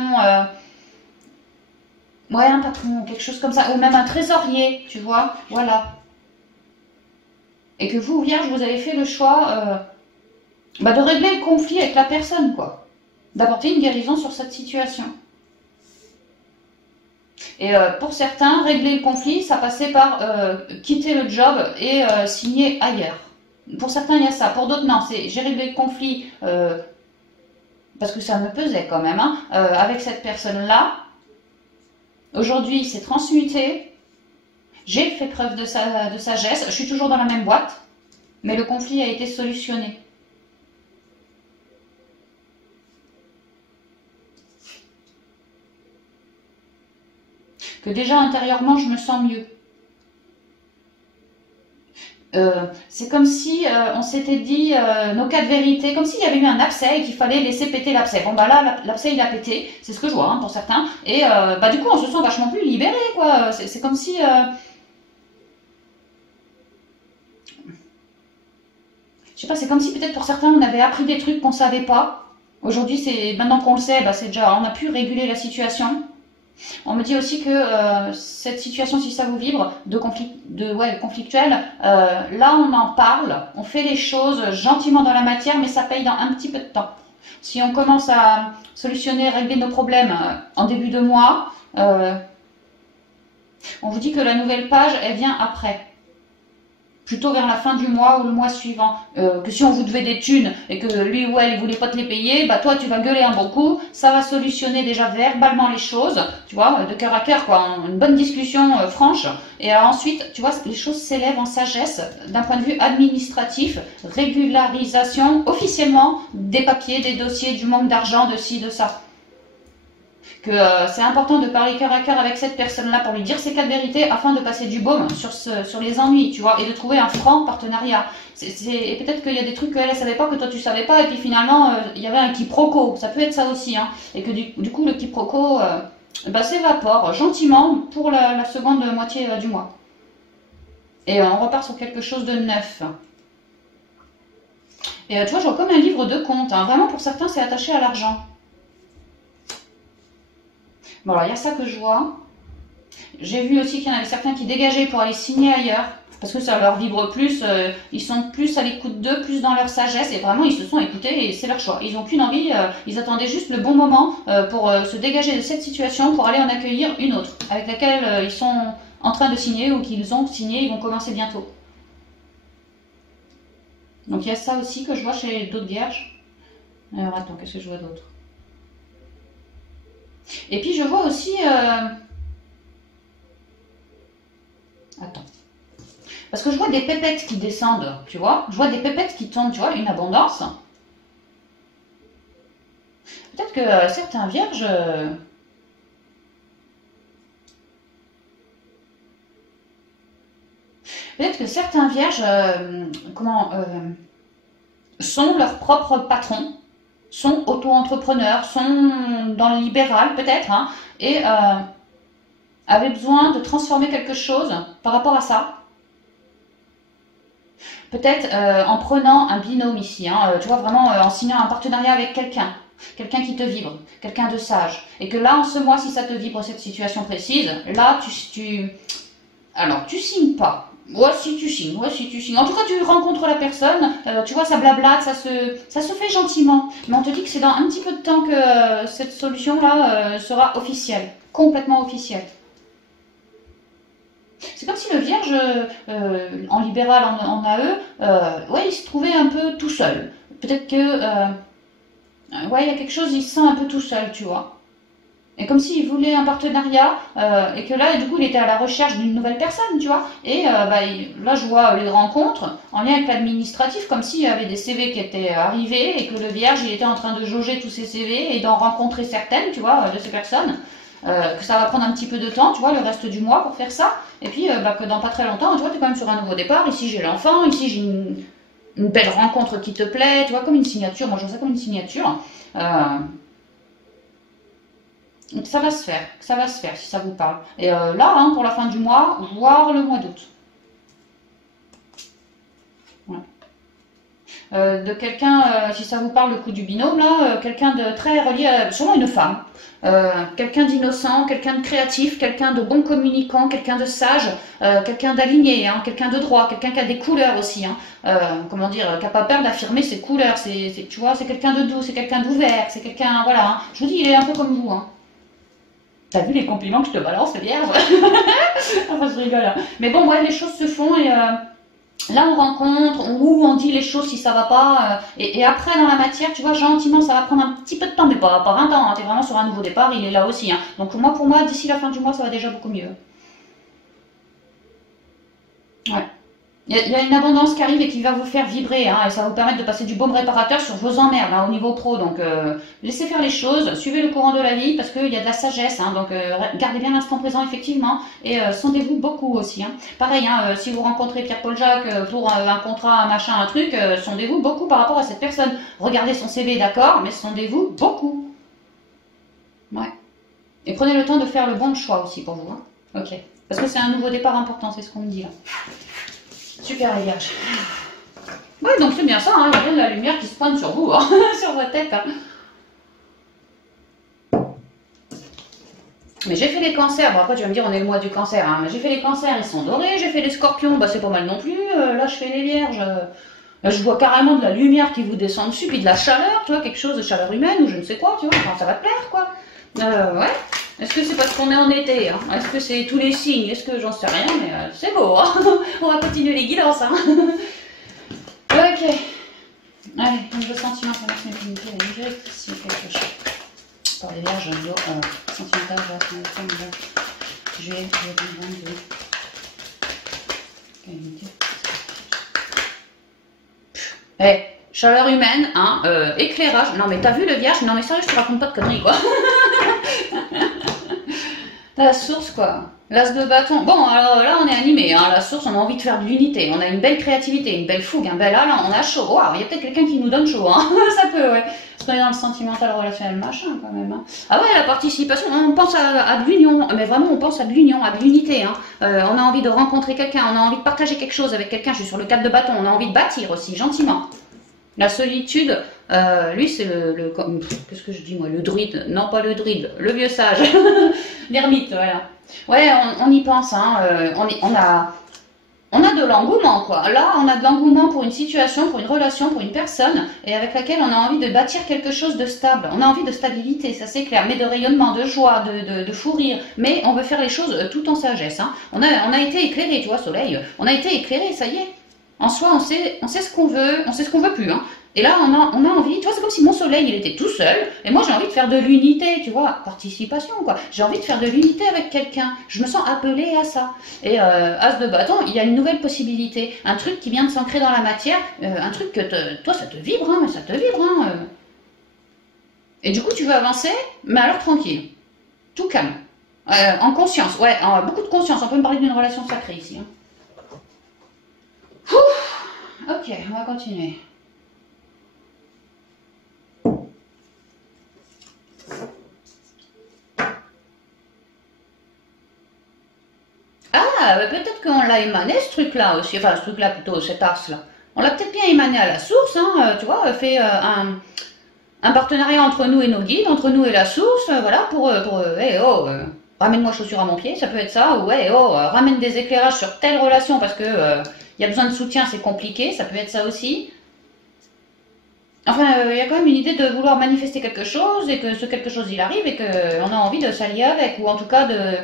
ouais, un patron, quelque chose comme ça, ou même un trésorier, tu vois, voilà. Et que vous, Vierge, vous avez fait le choix... bah de régler le conflit avec la personne, quoi. D'apporter une guérison sur cette situation. Et pour certains, régler le conflit, ça passait par quitter le job et signer ailleurs. Pour certains, il y a ça. Pour d'autres, non. J'ai réglé le conflit parce que ça me pesait quand même, hein, avec cette personne-là. Aujourd'hui, c'est transmuté. J'ai fait preuve de sagesse. Je suis toujours dans la même boîte, mais le conflit a été solutionné. Que déjà intérieurement je me sens mieux. C'est comme si on s'était dit nos quatre vérités, comme s'il y avait eu un abcès et qu'il fallait laisser péter l'abcès. Bon bah là, l'abcès il a pété, c'est ce que je vois hein, pour certains, et bah du coup on se sent vachement plus libéré quoi. C'est comme si... je sais pas, c'est comme si peut-être pour certains on avait appris des trucs qu'on savait pas. Aujourd'hui, maintenant qu'on le sait, bah, c'est déjà, on a pu réguler la situation. On me dit aussi que cette situation, si ça vous vibre, conflictuelle, là on en parle, on fait les choses gentiment dans la matière, mais ça paye dans un petit peu de temps. Si on commence à solutionner, régler nos problèmes en début de mois, on vous dit que la nouvelle page, elle vient après. plutôt vers la fin du mois ou le mois suivant. Que si on vous devait des thunes et que lui ou elle, il voulait pas te les payer, bah toi, tu vas gueuler un bon coup, ça va solutionner déjà verbalement les choses, tu vois, de cœur à cœur, quoi, une bonne discussion franche. Et alors ensuite, tu vois, les choses s'élèvent en sagesse d'un point de vue administratif, régularisation officiellement des papiers, des dossiers, du manque d'argent, de ci, de ça. Que c'est important de parler cœur à cœur avec cette personne-là pour lui dire ses quatre vérités afin de passer du baume sur les ennuis, tu vois, et de trouver un franc partenariat. Et peut-être qu'il y a des trucs qu'elle ne savait pas, que toi tu savais pas, et puis finalement il y avait un quiproquo, ça peut être ça aussi, hein, et que du coup le quiproquo bah, s'évapore gentiment pour la seconde moitié du mois. Et on repart sur quelque chose de neuf. Et tu vois, je vois comme un livre de comptes, hein. Vraiment pour certains c'est attaché à l'argent. Bon, alors il y a ça que je vois. J'ai vu aussi qu'il y en avait certains qui dégageaient pour aller signer ailleurs, parce que ça leur vibre plus, ils sont plus à l'écoute d'eux, plus dans leur sagesse, et vraiment ils se sont écoutés et c'est leur choix. Ils n'ont qu'une envie, ils attendaient juste le bon moment pour se dégager de cette situation, pour aller en accueillir une autre, avec laquelle ils sont en train de signer ou qu'ils ont signé, ils vont commencer bientôt. Donc il y a ça aussi que je vois chez d'autres vierges. Alors attends, qu'est-ce que je vois d'autre? Et puis je vois aussi... Attends. Parce que je vois des pépettes qui descendent, tu vois. Je vois des pépettes qui tombent, tu vois, une abondance. Peut-être que certains vierges... Peut-être que certains vierges sont leurs propres patrons, sont auto-entrepreneurs, sont dans le libéral peut-être, hein, et avaient besoin de transformer quelque chose par rapport à ça. Peut-être en prenant un binôme ici, hein, tu vois, vraiment en signant un partenariat avec quelqu'un qui te vibre, quelqu'un de sage. Et que là, en ce mois, si ça te vibre cette situation précise, là, alors, tu signes pas. Ouais, si tu signes, ouais, si tu signes. En tout cas, tu rencontres la personne, tu vois, ça blablate, ça se fait gentiment. Mais on te dit que c'est dans un petit peu de temps que cette solution-là sera officielle, complètement officielle. C'est comme si le vierge, en libéral, en AE, ouais, il se trouvait un peu tout seul. Peut-être que, ouais, il y a quelque chose, il se sent un peu tout seul, tu vois. Et comme s'il voulait un partenariat, et que là, du coup, il était à la recherche d'une nouvelle personne, tu vois. Et bah, là, je vois les rencontres en lien avec l'administratif, comme s'il y avait des CV qui étaient arrivés et que le vierge, il était en train de jauger tous ces CV et d'en rencontrer certaines, tu vois, de ces personnes. Que ça va prendre un petit peu de temps, tu vois, le reste du mois pour faire ça. Et puis, bah, que dans pas très longtemps, tu vois, tu es quand même sur un nouveau départ. Ici, j'ai l'enfant, ici, j'ai une belle rencontre qui te plaît, tu vois, comme une signature. Moi, je vois ça comme une signature. Ça va se faire si ça vous parle. Et là, hein, pour la fin du mois, voire le mois d'août. Ouais. De quelqu'un, si ça vous parle le coup du binôme, là, quelqu'un de très relié, sûrement une femme, quelqu'un d'innocent, quelqu'un de créatif, quelqu'un de bon communicant, quelqu'un de sage, quelqu'un d'aligné, hein, quelqu'un de droit, quelqu'un qui a des couleurs aussi, hein, comment dire, qui n'a pas peur d'affirmer ses couleurs, tu vois, c'est quelqu'un de doux, c'est quelqu'un d'ouvert, c'est quelqu'un, voilà, hein, je vous dis, il est un peu comme vous, hein. T'as vu les compliments que je te balance, vierge? Enfin, je rigole. Hein. Mais bon, ouais, les choses se font et là, on rencontre, on dit les choses si ça va pas. Et après, dans la matière, tu vois, gentiment, ça va prendre un petit peu de temps, mais pas 20 ans. Hein, t'es vraiment sur un nouveau départ, il est là aussi. Hein. Donc, pour moi, d'ici la fin du mois, ça va déjà beaucoup mieux. Ouais. Il y a une abondance qui arrive et qui va vous faire vibrer, hein, et ça va vous permettre de passer du baume réparateur sur vos emmerdes, hein, au niveau pro. Donc, laissez faire les choses, suivez le courant de la vie, parce qu'il y a de la sagesse. Hein, donc, gardez bien l'instant présent, effectivement, et sondez-vous beaucoup aussi. Hein. Pareil, hein, si vous rencontrez Pierre-Paul Jacques pour un contrat, un machin, un truc, sondez-vous beaucoup par rapport à cette personne. Regardez son CV, d'accord, mais sondez-vous beaucoup. Ouais. Et prenez le temps de faire le bon choix aussi pour vous. Hein. Ok. Parce que c'est un nouveau départ important, c'est ce qu'on me dit là. Super les vierges. Ouais, donc c'est bien ça, hein, il y a bien de la lumière qui se pointe sur vous, hein, sur votre tête. Hein. Mais j'ai fait les cancers, bon après tu vas me dire on est le mois du cancer, hein, mais j'ai fait les cancers, ils sont dorés, j'ai fait les scorpions, bah c'est pas mal non plus, là je fais les vierges. Là, je vois carrément de la lumière qui vous descend dessus, puis de la chaleur, tu vois, quelque chose de chaleur humaine ou je ne sais quoi, tu vois, enfin, ça va te plaire quoi. Ouais. Est-ce que c'est parce qu'on est en été, hein? Est-ce que c'est tous les signes? Est-ce que j'en sais rien, mais c'est beau, hein. On va continuer les guidances, hein. Ok. Allez, niveau sentimental, relation infinité, la directrice, quelque chose. Par les vierges, sentimental, relation familiale, juillet 2022. Eh, chaleur humaine, hein, éclairage. Non mais t'as vu le vierge? Non mais sérieux, je te raconte pas de conneries, quoi. La source, quoi. L'as de bâton. Bon, alors là, on est animé. Hein. La source, on a envie de faire de l'unité. On a une belle créativité, une belle fougue, un bel allant. On a chaud. Waouh, il y a peut-être quelqu'un qui nous donne chaud. Hein. Ça peut, ouais. Parce qu'on est dans le sentimental, relationnel, machin, quand même. Hein. Ah ouais, la participation, on pense à de l'union. Mais vraiment, on pense à de l'union, à de l'unité. Hein. On a envie de rencontrer quelqu'un. On a envie de partager quelque chose avec quelqu'un. Je suis sur le 4 de bâton. On a envie de bâtir aussi, gentiment. La solitude, lui, c'est qu'est-ce que je dis, moi? Le druide. Non, pas le druide. Le vieux sage. L'ermite, voilà. Ouais, on y pense, hein. On a de l'engouement, quoi. Là, on a de l'engouement pour une situation, pour une relation, pour une personne, et avec laquelle on a envie de bâtir quelque chose de stable. On a envie de stabilité, ça c'est clair, mais de rayonnement, de joie, de fou rire. Mais on veut faire les choses tout en sagesse. Hein. On a été éclairé, tu vois, Soleil. On a été éclairé, ça y est. En soi, on sait ce qu'on veut, on sait ce qu'on veut plus. Hein. Et là, on a envie, tu vois, c'est comme si mon soleil, il était tout seul, et moi, j'ai envie de faire de l'unité, tu vois, participation, quoi. J'ai envie de faire de l'unité avec quelqu'un. Je me sens appelée à ça. Et As de bâton, il y a une nouvelle possibilité. Un truc qui vient de s'ancrer dans la matière, un truc que toi, ça te vibre, hein, mais ça te vibre, hein. Et du coup, tu veux avancer, mais alors tranquille. Tout calme. En conscience, ouais, beaucoup de conscience. On peut me parler d'une relation sacrée ici. Hein. Ok, on va continuer. Ah, peut-être qu'on l'a émané ce truc-là aussi, enfin ce truc-là plutôt, cet as-là. On l'a peut-être bien émané à la source, hein, tu vois, fait un partenariat entre nous et nos guides, entre nous et la source, voilà, pour hey, oh, ramène-moi chaussure à mon pied, ça peut être ça, ou hey, oh, ramène des éclairages sur telle relation parce que il y a besoin de soutien, c'est compliqué, ça peut être ça aussi. Enfin, il y a quand même une idée de vouloir manifester quelque chose et que ce quelque chose il arrive et qu'on a envie de s'allier avec, ou en tout cas de...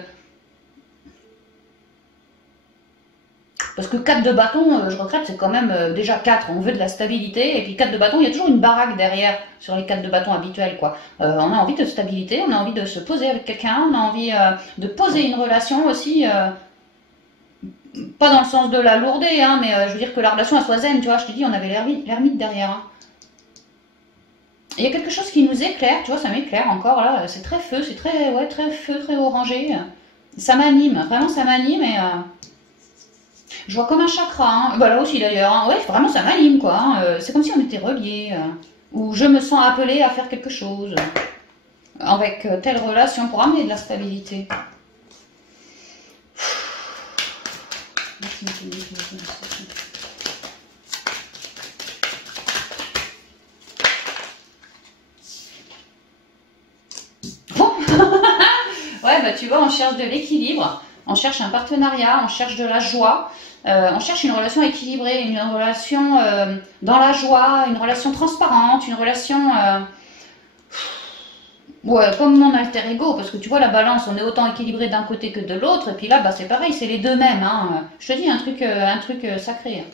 Parce que 4 de bâton, je regrette, c'est quand même déjà 4, on veut de la stabilité, et puis 4 de bâton, il y a toujours une baraque derrière sur les 4 de bâton habituels, quoi. On a envie de stabilité, on a envie de se poser avec quelqu'un, on a envie de poser une relation aussi, pas dans le sens de la lourder, hein, mais je veux dire que la relation elle soit zen, tu vois, je te dis, on avait l'ermite derrière. Hein. Il y a quelque chose qui nous éclaire, tu vois, ça m'éclaire encore, là, c'est très feu, c'est très, ouais, très feu, très orangé. Ça m'anime, vraiment ça m'anime, et... je vois comme un chakra, hein. Bah, là aussi d'ailleurs, hein. Ouais, vraiment ça m'anime quoi, hein. C'est comme si on était reliés, ou je me sens appelée à faire quelque chose, avec telle relation pour amener de la stabilité. Bon, ouais, bah tu vois, on cherche de l'équilibre, on cherche un partenariat, on cherche de la joie. On cherche une relation équilibrée, une relation dans la joie, une relation transparente, une relation ouais, comme mon alter ego, parce que tu vois la balance, on est autant équilibré d'un côté que de l'autre, et puis là bah, c'est pareil, c'est les deux mêmes. Hein. Je te dis un truc sacré.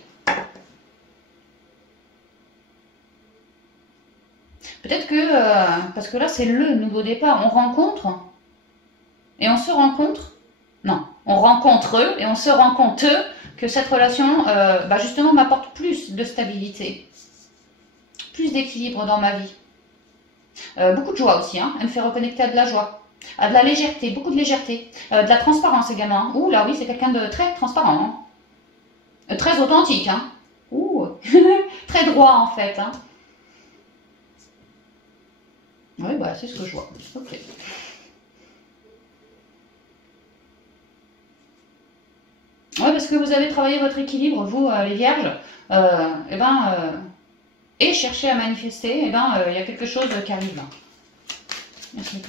Peut-être que, parce que là c'est le nouveau départ, on rencontre et on se rencontre. Non, on rencontre eux et on se rencontre eux. Que cette relation, bah justement, m'apporte plus de stabilité, plus d'équilibre dans ma vie. Beaucoup de joie aussi, hein. Elle me fait reconnecter à de la joie, à de la légèreté, beaucoup de légèreté, de la transparence également. Ouh là oui, c'est quelqu'un de très transparent, hein. Très authentique, hein. Ouh, très droit en fait. Hein. Oui, bah c'est ce que je vois. Ok. Oui, parce que vous avez travaillé votre équilibre, vous, les vierges, et cherché à manifester, il y a quelque chose qui arrive. Merci de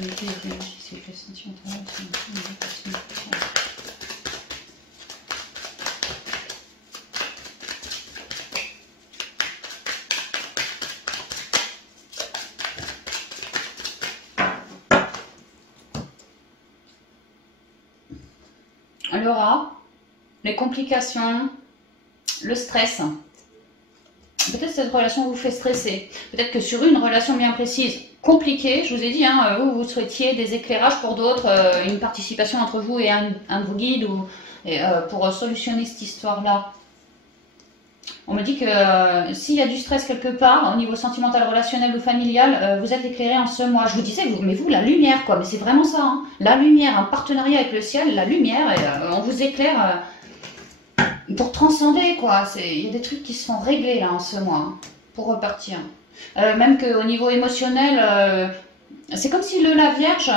le rat, les complications, le stress. Peut-être que cette relation vous fait stresser. Peut-être que sur une relation bien précise, compliquée, je vous ai dit, hein, vous souhaitiez des éclairages pour d'autres, une participation entre vous et un de vos guides pour solutionner cette histoire-là. On me dit que s'il y a du stress quelque part, au niveau sentimental, relationnel ou familial, vous êtes éclairé en ce mois. Je vous disais, mais vous, la lumière, quoi. Mais c'est vraiment ça, hein. La lumière, un partenariat avec le ciel, la lumière, et on vous éclaire pour transcender, quoi. Il y a des trucs qui se sont réglés, là, en ce mois, hein, pour repartir. Même qu'au niveau émotionnel, c'est comme si la Vierge,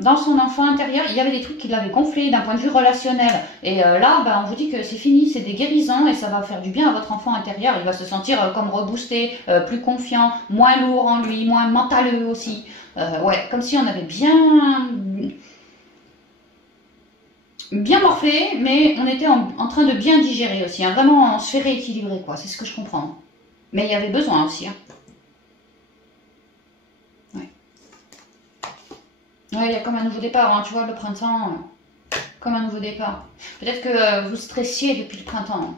dans son enfant intérieur, il y avait des trucs qui l'avaient gonflé d'un point de vue relationnel. Et là, on vous dit que c'est fini, c'est des guérisons et ça va faire du bien à votre enfant intérieur. Il va se sentir comme reboosté, plus confiant, moins lourd en lui, moins mentaleux aussi. Ouais, comme si on avait bien morflé, mais on était en train de bien digérer aussi. Hein. Vraiment, on se fait rééquilibrer, quoi. C'est ce que je comprends. Mais il y avait besoin aussi, hein. Ouais, il y a comme un nouveau départ, hein, tu vois, le printemps, comme un nouveau départ. Peut-être que vous stressiez depuis le printemps, hein,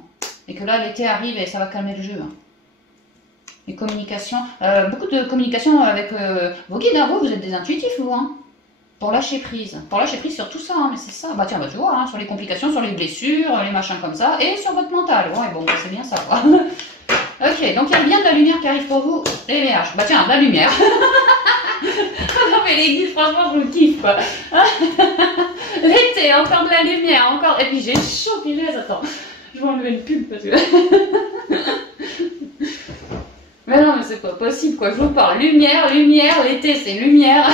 et que là, l'été arrive et ça va calmer le jeu. Hein. Les communications, beaucoup de communication avec vos guides, hein, vous êtes des intuitifs, vous, hein, pour lâcher prise sur tout ça, hein, mais c'est ça. Bah tiens, tu vois, hein, sur les complications, sur les blessures, les machins comme ça, et sur votre mental. Ouais, bon, bah, c'est bien ça, quoi. Ok, donc il y a bien de la lumière qui arrive pour vous, les VH. Bah tiens, de la lumière. Non mais les guides, franchement, je vous kiffe, quoi. L'été, encore de la lumière, encore. Et puis j'ai chaud, punaise, attends. Je vais enlever le pull parce que... Mais non, mais c'est pas possible, quoi. Je vous parle lumière, l'été, c'est lumière.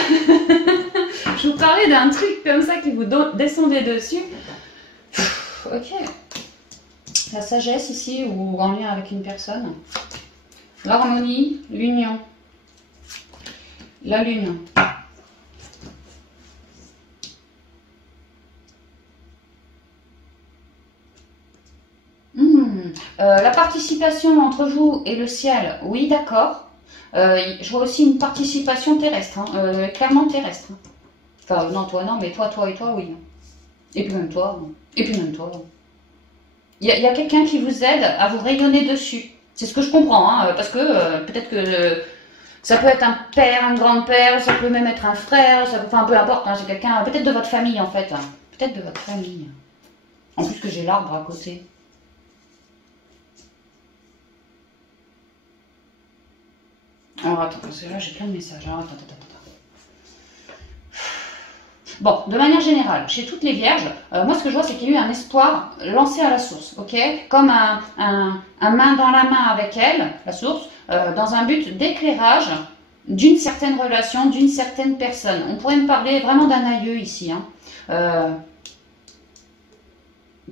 Je vous parlais d'un truc comme ça qui vous descendait dessus. Ok. La sagesse ici, ou en lien avec une personne. L'harmonie, l'union. La lune. La participation entre vous et le ciel, oui, d'accord. Je vois aussi une participation terrestre, hein, clairement terrestre. Enfin, non, toi, non, mais toi et toi, oui. Et puis même toi. Et puis même toi. Il y a quelqu'un qui vous aide à vous rayonner dessus. C'est ce que je comprends, hein, parce que peut-être que ça peut être un père, un grand-père, ça peut même être un frère, enfin peu importe, hein, c'est quelqu'un, peut-être de votre famille en fait. Hein. Peut-être de votre famille. En plus que j'ai l'arbre à côté. Alors attends, parce que là j'ai plein de messages. Alors, attends. Bon, de manière générale, chez toutes les vierges, moi ce que je vois c'est qu'il y a eu un espoir lancé à la source, ok? Comme un main dans la main avec elle, la source, dans un but d'éclairage d'une certaine relation, d'une certaine personne. On pourrait me parler vraiment d'un aïeux ici, hein.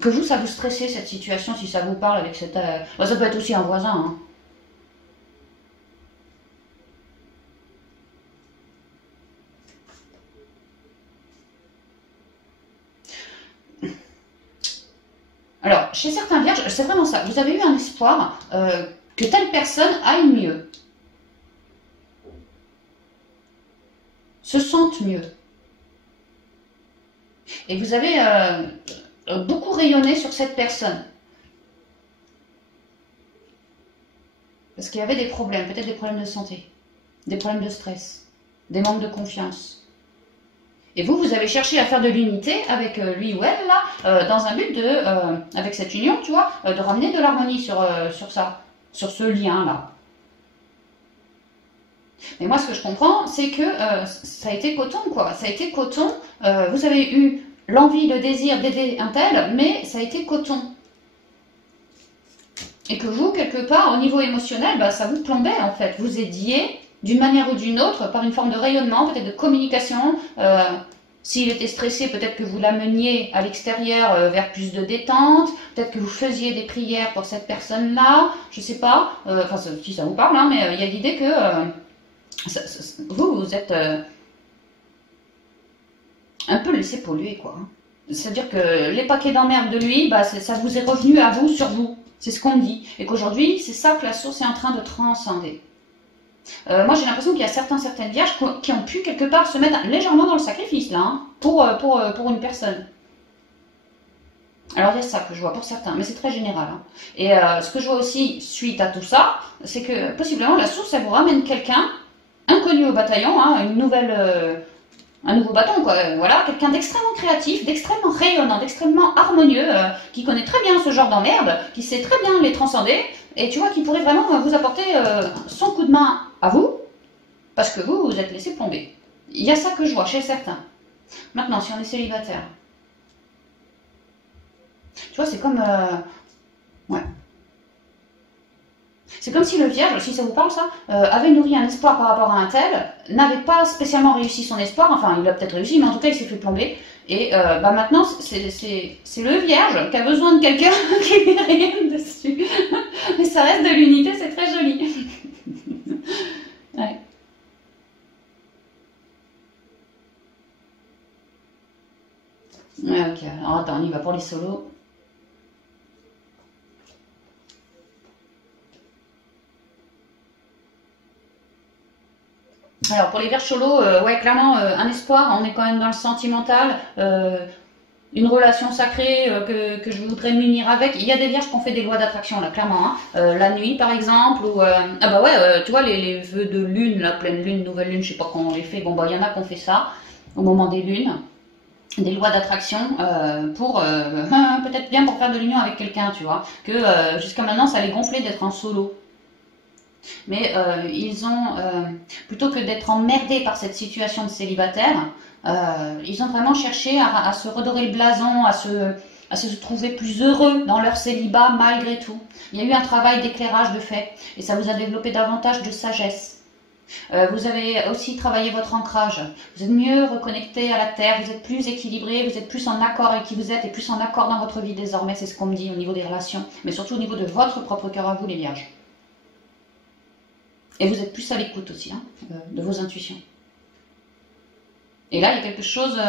Que vous, ça vous stressait cette situation, si ça vous parle avec cette... ça peut être aussi un voisin, hein. Alors, chez certains vierges, c'est vraiment ça. Vous avez eu un espoir que telle personne aille mieux. Se sente mieux. Et vous avez beaucoup rayonné sur cette personne. Parce qu'il y avait des problèmes, peut-être des problèmes de santé, des problèmes de stress, des manques de confiance. Et vous avez cherché à faire de l'unité avec lui ou elle, là, dans un but de, avec cette union, tu vois, de ramener de l'harmonie sur ça, sur ce lien-là. Mais moi, ce que je comprends, c'est que ça a été coton, quoi. Ça a été coton. Vous avez eu l'envie, le désir d'aider un tel, mais ça a été coton. Et que vous, quelque part, au niveau émotionnel, bah, ça vous plombait, en fait. Vous aidiez d'une manière ou d'une autre, par une forme de rayonnement, peut-être de communication. S'il était stressé, peut-être que vous l'ameniez à l'extérieur vers plus de détente. Peut-être que vous faisiez des prières pour cette personne-là. Je sais pas. Enfin, si ça vous parle, hein, mais il y a l'idée que vous êtes un peu laissé polluer, quoi. C'est-à-dire que les paquets d'emmerde de lui, bah, ça vous est revenu à vous, sur vous. C'est ce qu'on dit. Et qu'aujourd'hui, c'est ça que la source est en train de transcender. Moi, j'ai l'impression qu'il y a certaines vierges qui ont pu quelque part se mettre légèrement dans le sacrifice, là, hein, pour une personne. Alors il y a ça que je vois pour certains, mais c'est très général. Hein. Et ce que je vois aussi suite à tout ça, c'est que possiblement la source, elle vous ramène quelqu'un inconnu au bataillon, hein, un nouveau bâton, quoi. Voilà, quelqu'un d'extrêmement créatif, d'extrêmement rayonnant, d'extrêmement harmonieux, qui connaît très bien ce genre d'emmerde, qui sait très bien les transcender, et tu vois, qui pourrait vraiment vous apporter son coup de main à vous, parce que vous, vous êtes laissé tomber. Il y a ça que je vois chez certains. Maintenant, si on est célibataire, tu vois, c'est comme... ouais. C'est comme si le vierge, si ça vous parle ça, avait nourri un espoir par rapport à un tel, n'avait pas spécialement réussi son espoir, enfin il a peut-être réussi, mais en tout cas il s'est fait plomber. Et maintenant c'est le vierge qui a besoin de quelqu'un qui lui rayonne dessus. Mais ça reste de l'unité, c'est très joli. Ouais. Ouais, ok, alors attends, on y va pour les solos. Alors pour les vierges solo, ouais clairement un espoir, on est quand même dans le sentimental, une relation sacrée que je voudrais m'unir avec. Il y a des vierges qui ont fait des lois d'attraction là clairement, hein. La nuit par exemple, ou ah bah ouais, tu vois les vœux de lune, la pleine lune, nouvelle lune, je sais pas quand on les fait, bon bah il y en a qui ont fait ça au moment des lunes, des lois d'attraction pour peut-être bien pour faire de l'union avec quelqu'un, tu vois, que jusqu'à maintenant ça les gonflait d'être en solo. Mais ils ont, plutôt que d'être emmerdés par cette situation de célibataire, ils ont vraiment cherché à se redorer le blason, à se trouver plus heureux dans leur célibat malgré tout. Il y a eu un travail d'éclairage de fait et ça vous a développé davantage de sagesse. Vous avez aussi travaillé votre ancrage. Vous êtes mieux reconnecté à la terre, vous êtes plus équilibré, vous êtes plus en accord avec qui vous êtes et plus en accord dans votre vie désormais, c'est ce qu'on me dit au niveau des relations, mais surtout au niveau de votre propre cœur à vous les vierges. Et vous êtes plus à l'écoute aussi, hein, de vos intuitions. Et là, il y a quelque chose,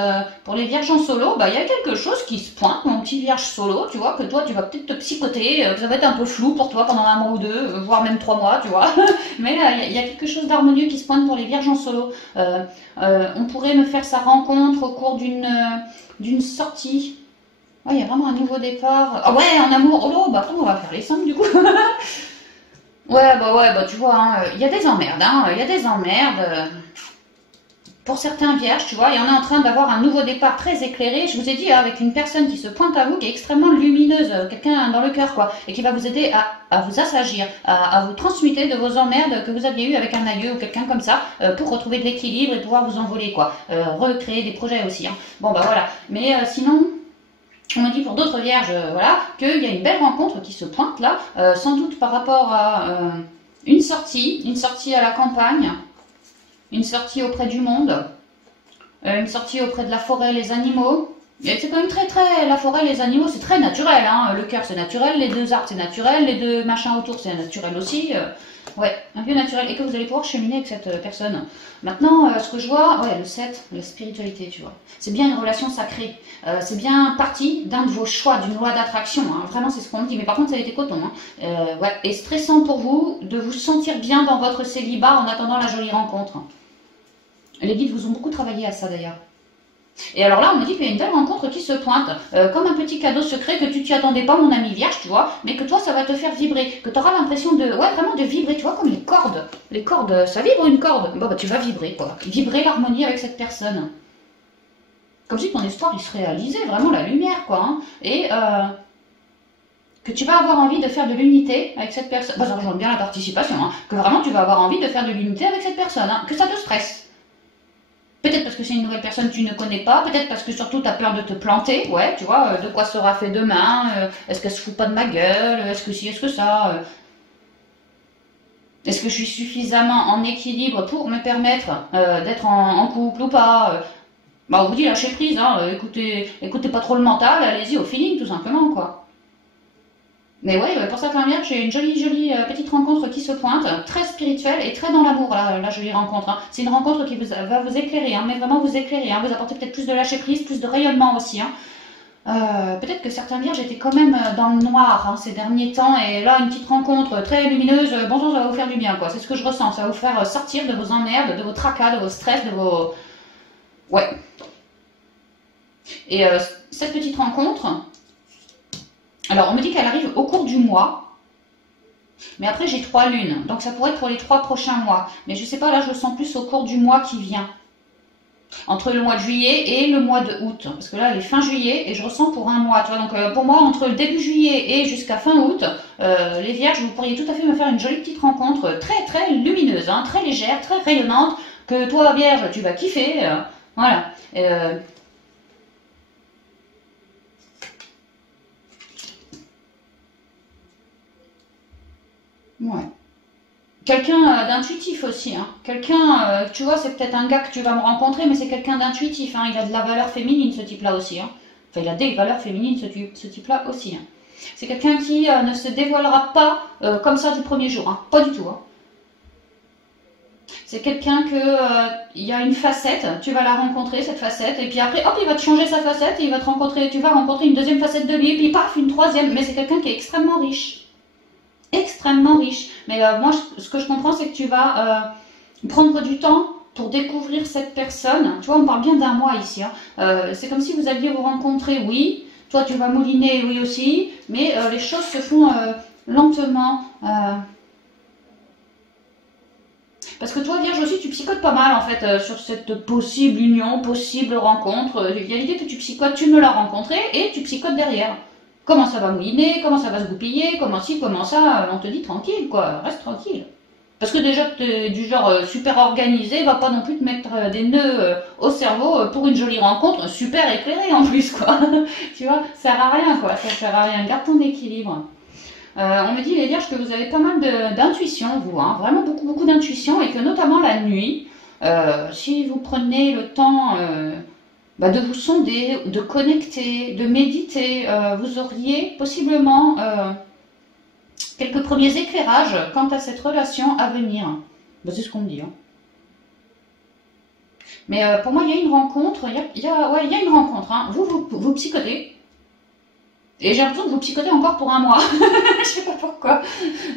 pour les vierges en solo, bah, il y a quelque chose qui se pointe, mon petit vierge solo, tu vois, que toi, tu vas peut-être te psychoter, que ça va être un peu flou pour toi pendant un mois ou deux, voire même 3 mois, tu vois. Mais il y a quelque chose d'harmonieux qui se pointe pour les vierges en solo. On pourrait me faire sa rencontre au cours d'une sortie. Ouais, il y a vraiment un nouveau départ. Ah ouais, en amour, oh là, bah après, on va faire les 5 du coup. Ouais, bah tu vois, hein, il y a des emmerdes, hein, il y a des emmerdes. Pour certains vierges, tu vois, et on est en train d'avoir un nouveau départ très éclairé. Je vous ai dit, hein, avec une personne qui se pointe à vous, qui est extrêmement lumineuse, quelqu'un dans le cœur, quoi, et qui va vous aider à vous assagir, à vous transmuter de vos emmerdes que vous aviez eu avec un aïeux ou quelqu'un comme ça, pour retrouver de l'équilibre et pouvoir vous envoler, quoi. Recréer des projets aussi, hein. Bon, bah voilà. Mais sinon... On me dit pour d'autres vierges, voilà, qu'il y a une belle rencontre qui se pointe là, sans doute par rapport à une sortie à la campagne, une sortie auprès du monde, une sortie auprès de la forêt, les animaux. Et c'est quand même très, la forêt, les animaux, c'est très naturel, hein. Le cœur c'est naturel, les deux arbres c'est naturel, les deux machins autour c'est naturel aussi. Ouais, un peu naturel, et que vous allez pouvoir cheminer avec cette personne. Maintenant, ce que je vois, ouais, le 7, la spiritualité, tu vois. C'est bien une relation sacrée. C'est bien partie d'un de vos choix, d'une loi d'attraction. Hein. Vraiment, c'est ce qu'on me dit. Mais par contre, ça a été coton. Hein. Ouais. Et stressant pour vous de vous sentir bien dans votre célibat en attendant la jolie rencontre. Les guides vous ont beaucoup travaillé à ça d'ailleurs. Et alors là, on me dit qu'il y a une belle rencontre qui se pointe, comme un petit cadeau secret que tu t'y attendais pas, mon ami vierge, tu vois, mais que toi, ça va te faire vibrer, que tu auras l'impression de, ouais, vraiment de vibrer, tu vois, comme les cordes. Les cordes, ça vibre une corde. Bon, bah, tu vas vibrer, quoi. Vibrer l'harmonie avec cette personne. Comme si ton espoir, il se réalisait, vraiment la lumière, quoi. Hein. Et que tu vas avoir envie de faire de l'unité avec cette personne. Bah, ça rejoint bien la participation, hein. Que vraiment, tu vas avoir envie de faire de l'unité avec cette personne, hein. Que ça te stresse. Peut-être parce que c'est une nouvelle personne que tu ne connais pas, peut-être parce que surtout tu as peur de te planter, ouais, tu vois, de quoi sera fait demain, est-ce qu'elle se fout pas de ma gueule, est-ce que si, est-ce que ça, est-ce que je suis suffisamment en équilibre pour me permettre d'être en couple ou pas, bah on vous dit lâcher prise, hein, écoutez pas trop le mental, allez-y au feeling tout simplement, quoi. Mais ouais, pour certains vierges, j'ai une jolie petite rencontre qui se pointe, très spirituelle et très dans l'amour, la jolie rencontre. Hein. C'est une rencontre qui va vous éclairer, hein, mais vraiment vous éclairer, hein, vous apporter peut-être plus de lâcher prise, plus de rayonnement aussi. Hein. Peut-être que certains vierges étaient quand même dans le noir hein, ces derniers temps, et là, une petite rencontre très lumineuse, bon sang, ça va vous faire du bien, quoi. C'est ce que je ressens, ça va vous faire sortir de vos emmerdes, de vos tracas, de vos stress, de vos... Ouais. Et cette petite rencontre... Alors, on me dit qu'elle arrive au cours du mois. Mais après, j'ai 3 lunes. Donc, ça pourrait être pour les 3 prochains mois. Mais je sais pas, là, je le sens plus au cours du mois qui vient. Entre le mois de juillet et le mois de août. Parce que là, elle est fin juillet et je ressens pour un mois. Tu vois, donc, pour moi, entre le début juillet et jusqu'à fin août, les vierges, vous pourriez tout à fait me faire une jolie petite rencontre très, très lumineuse, hein, très légère, très rayonnante. Que toi, vierge, tu vas kiffer. Voilà. Ouais. Quelqu'un d'intuitif aussi, hein. Quelqu'un, tu vois, c'est peut-être un gars que tu vas me rencontrer, mais c'est quelqu'un d'intuitif, hein. Il a de la valeur féminine, ce type-là aussi, hein. Enfin, il a des valeurs féminines, ce type-là aussi, hein. C'est quelqu'un qui ne se dévoilera pas comme ça du premier jour, hein. Pas du tout, hein. C'est quelqu'un que il y a une facette, tu vas la rencontrer, cette facette, et puis après, hop, il va te changer sa facette, et il va te rencontrer, tu vas rencontrer une deuxième facette de lui, et puis paf, une troisième. Mais c'est quelqu'un qui est extrêmement riche. Extrêmement riche. Mais moi, ce que je comprends, c'est que tu vas prendre du temps pour découvrir cette personne. Tu vois, on parle bien d'un mois ici, hein. C'est comme si vous alliez vous rencontrer, oui. Toi, tu vas mouliner, oui aussi. Mais les choses se font lentement. Parce que toi, Vierge aussi, tu psychotes pas mal en fait sur cette possible union, possible rencontre. Il y a l'idée que tu psychotes, tu me l'as rencontré et tu psychotes derrière. Comment ça va mouliner, comment ça va se goupiller, comment ci, comment ça, on te dit tranquille quoi, reste tranquille. Parce que déjà que tu es du genre super organisé, va pas non plus te mettre des nœuds au cerveau pour une jolie rencontre super éclairée en plus quoi. Tu vois, ça sert à rien quoi, ça sert à rien, garde ton équilibre. On me dit les vierges que vous avez pas mal d'intuition vous, hein, vraiment beaucoup beaucoup d'intuition et que notamment la nuit, si vous prenez le temps de vous sonder, de connecter, de méditer, vous auriez possiblement quelques premiers éclairages quant à cette relation à venir. C'est ce qu'on me dit. Hein. Mais pour moi, il y a une rencontre, il y a une rencontre. Hein. Vous psychotez. Et j'ai l'impression que vous psychotez encore pour un mois. Je sais pas pourquoi.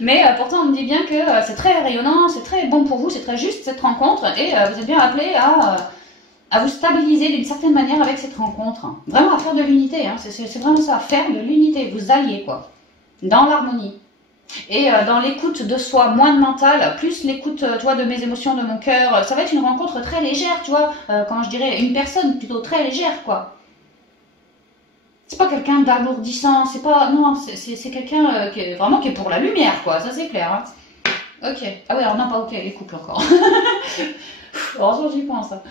Mais pourtant, on me dit bien que c'est très rayonnant, c'est très bon pour vous, c'est très juste cette rencontre. Et vous êtes bien appelé à vous stabiliser d'une certaine manière avec cette rencontre. Vraiment à faire de l'unité, hein. C'est vraiment ça, faire de l'unité, vous alliez quoi, dans l'harmonie. Et dans l'écoute de soi, moins de mental, plus l'écoute, de mes émotions, de mon cœur. Ça va être une rencontre très légère, tu vois, quand je dirais une personne plutôt très légère, quoi. C'est pas quelqu'un d'alourdissant, c'est pas, non, c'est quelqu'un qui est pour la lumière, quoi, ça c'est clair. Hein. Ok, ah oui, alors non, pas ok, les couples encore. Heureusement j'y pense. Hein.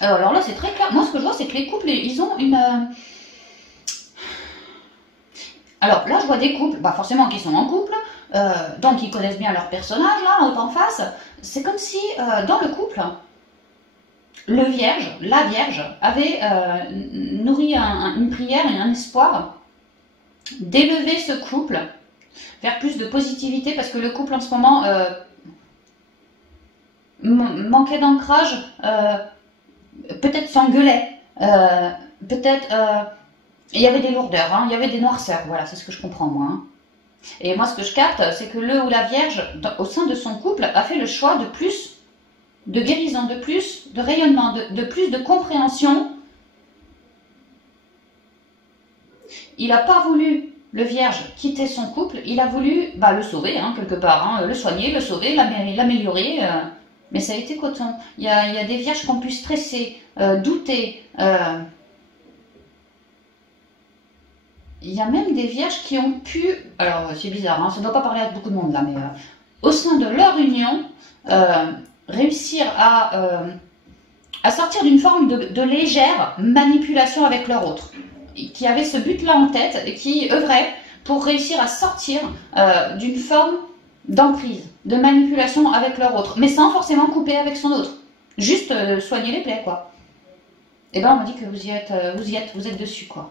Alors là, c'est très clair. Moi, ce que je vois, c'est que les couples, ils ont une... Alors là, je vois des couples, forcément, qui sont en couple, donc ils connaissent bien leur personnage, là, en face. C'est comme si, dans le couple, la Vierge, avait nourri une prière et un espoir d'élever ce couple vers plus de positivité, parce que le couple, en ce moment, manquait d'ancrage, peut-être s'engueulait, peut-être il y avait des lourdeurs, hein, il y avait des noirceurs, voilà, c'est ce que je comprends moi. Hein. Et moi ce que je capte, c'est que le ou la Vierge, au sein de son couple, a fait le choix de plus de guérison, de plus de rayonnement, de plus de compréhension. Il n'a pas voulu, le Vierge, quitter son couple, il a voulu le sauver, hein, quelque part, hein, le soigner, le sauver, l'améliorer. Mais ça a été coton. Il y a des vierges qui ont pu stresser, douter. Il y a même des vierges qui ont pu... Alors, c'est bizarre, hein, ça ne doit pas parler à beaucoup de monde là, mais au sein de leur union, réussir à sortir d'une forme de légère manipulation avec leur autre. Qui avait ce but-là en tête et qui œuvrait pour réussir à sortir d'une forme d'emprise, de manipulation avec leur autre, mais sans forcément couper avec son autre. Juste soigner les plaies, quoi. Et ben on m'a dit que vous êtes dessus, quoi.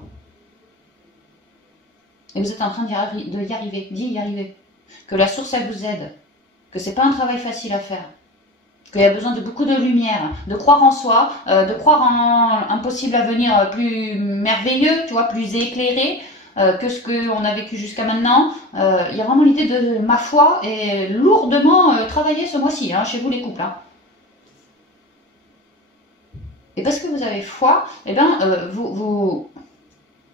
Et vous êtes en train d'y arriver. Que la source, elle vous aide. Que c'est pas un travail facile à faire. qu'il y a besoin de beaucoup de lumière, de croire en soi, de croire en un possible avenir plus merveilleux, tu vois, plus éclairé que ce qu'on a vécu jusqu'à maintenant. Il y a vraiment l'idée de ma foi est lourdement travaillée ce mois-ci, hein, chez vous les couples. Hein. Et parce que vous avez foi, eh ben, vous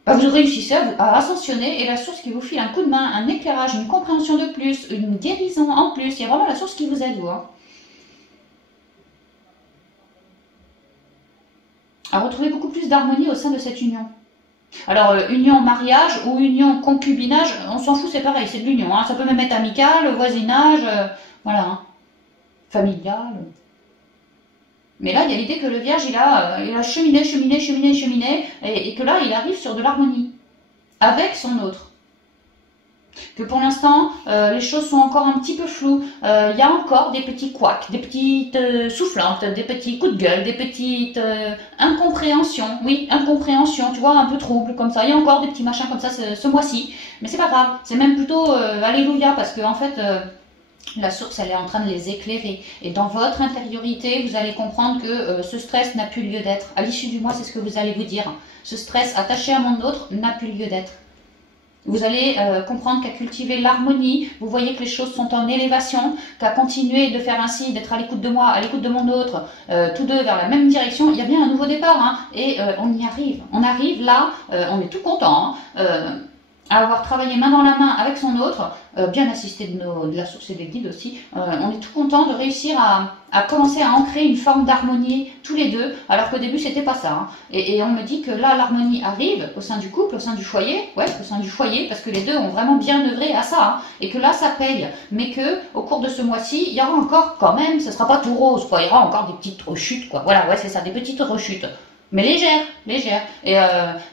réussissez à ascensionner et la source qui vous file un coup de main, un éclairage, une compréhension de plus, une guérison en plus. Il y a vraiment la source qui vous aide, vous. Hein. À retrouver beaucoup plus d'harmonie au sein de cette union. Alors, union mariage ou union concubinage, on s'en fout, c'est pareil, c'est de l'union. Hein. Ça peut même être amical, voisinage, voilà, hein. Familial. Mais là, il y a l'idée que le vierge, il a cheminé, et que là, il arrive sur de l'harmonie avec son autre. Que pour l'instant, les choses sont encore un petit peu floues. Il y a encore des petits couacs, des petites soufflantes, des petits coups de gueule, des petites incompréhensions. Oui, incompréhension, tu vois, un peu trouble comme ça. Il y a encore des petits machins comme ça ce mois-ci. Mais c'est pas grave, c'est même plutôt alléluia parce que en fait... la source, elle est en train de les éclairer. Et dans votre intériorité, vous allez comprendre que ce stress n'a plus lieu d'être. À l'issue du mois, c'est ce que vous allez vous dire. Ce stress attaché à mon autre n'a plus lieu d'être. Vous allez comprendre qu'à cultiver l'harmonie, vous voyez que les choses sont en élévation, qu'à continuer de faire ainsi, d'être à l'écoute de moi, à l'écoute de mon autre, tous deux vers la même direction, il y a bien un nouveau départ. Hein, et on y arrive. On arrive là, on est tout content. Hein, à avoir travaillé main dans la main avec son autre, bien assisté de la source et des guides aussi, on est tout content de réussir à commencer à ancrer une forme d'harmonie tous les deux, alors qu'au début c'était pas ça. Hein. Et on me dit que là l'harmonie arrive au sein du couple, au sein du foyer, ouais, au sein du foyer, parce que les deux ont vraiment bien œuvré à ça, hein, et que là ça paye, mais que au cours de ce mois-ci, il y aura encore quand même, ce sera pas tout rose, quoi, il y aura encore des petites rechutes, quoi. Voilà, ouais, c'est ça, des petites rechutes. Mais légère. Et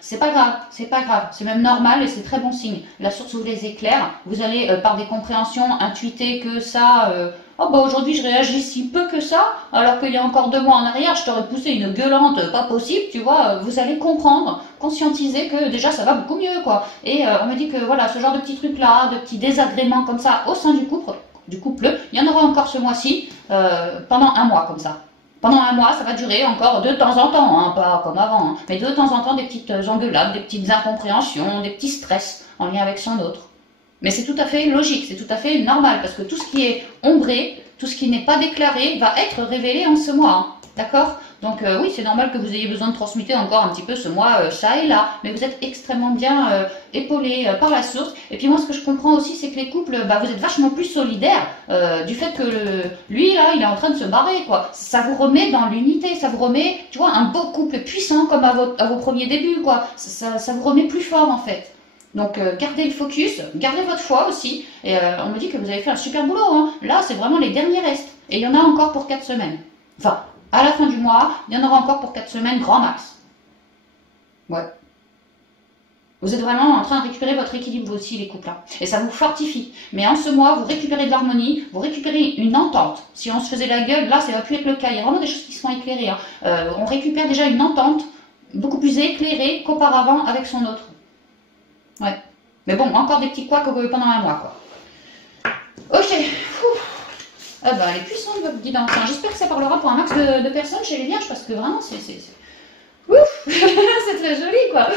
c'est pas grave, c'est même normal et c'est très bon signe. La source vous les éclaire, vous allez par des compréhensions intuiter que ça, oh bah aujourd'hui je réagis si peu que ça, alors qu'il y a encore 2 mois en arrière je t'aurais poussé une gueulante pas possible, tu vois, vous allez comprendre, conscientiser que déjà ça va beaucoup mieux quoi. Et on me dit que voilà, ce genre de petits trucs là, de petits désagréments comme ça au sein du couple, il y en aura encore ce mois-ci, pendant 1 mois comme ça. Pendant 1 mois, ça va durer encore de temps en temps, hein, pas comme avant, hein, mais de temps en temps des petites engueulades, des petites incompréhensions, des petits stress en lien avec son autre. Mais c'est tout à fait logique, c'est tout à fait normal, parce que tout ce qui est ombré, tout ce qui n'est pas déclaré, va être révélé en ce mois, hein, d'accord? Donc oui, c'est normal que vous ayez besoin de transmuter encore un petit peu ce mois, ça et là, mais vous êtes extrêmement bien épaulé par la source. Et puis moi, ce que je comprends aussi, c'est que les couples, vous êtes vachement plus solidaires du fait que lui, là, il est en train de se barrer, quoi. Ça vous remet dans l'unité, ça vous remet, tu vois, un beau couple puissant comme à vos premiers débuts, quoi. Ça vous remet plus fort, en fait. Donc gardez le focus, gardez votre foi aussi. Et on me dit que vous avez fait un super boulot, hein. Là, c'est vraiment les derniers restes. Et il y en a encore pour 4 semaines. Enfin... à la fin du mois, il y en aura encore pour 4 semaines, grand max. Ouais. Vous êtes vraiment en train de récupérer votre équilibre vous aussi, les couples. Hein. Et ça vous fortifie. Mais en ce mois, vous récupérez de l'harmonie, vous récupérez une entente. Si on se faisait la gueule, là, ça va plus être le cas. Il y a vraiment des choses qui sont éclairées. Hein. On récupère déjà une entente beaucoup plus éclairée qu'auparavant avec son autre. Ouais. Mais bon, encore des petits couacs pendant 1 mois, quoi. Ok. Ah bah, elle est puissante votre guidance. Enfin, j'espère que ça parlera pour un max de personnes chez les vierges parce que vraiment c'est... Ouf. C'est très joli quoi.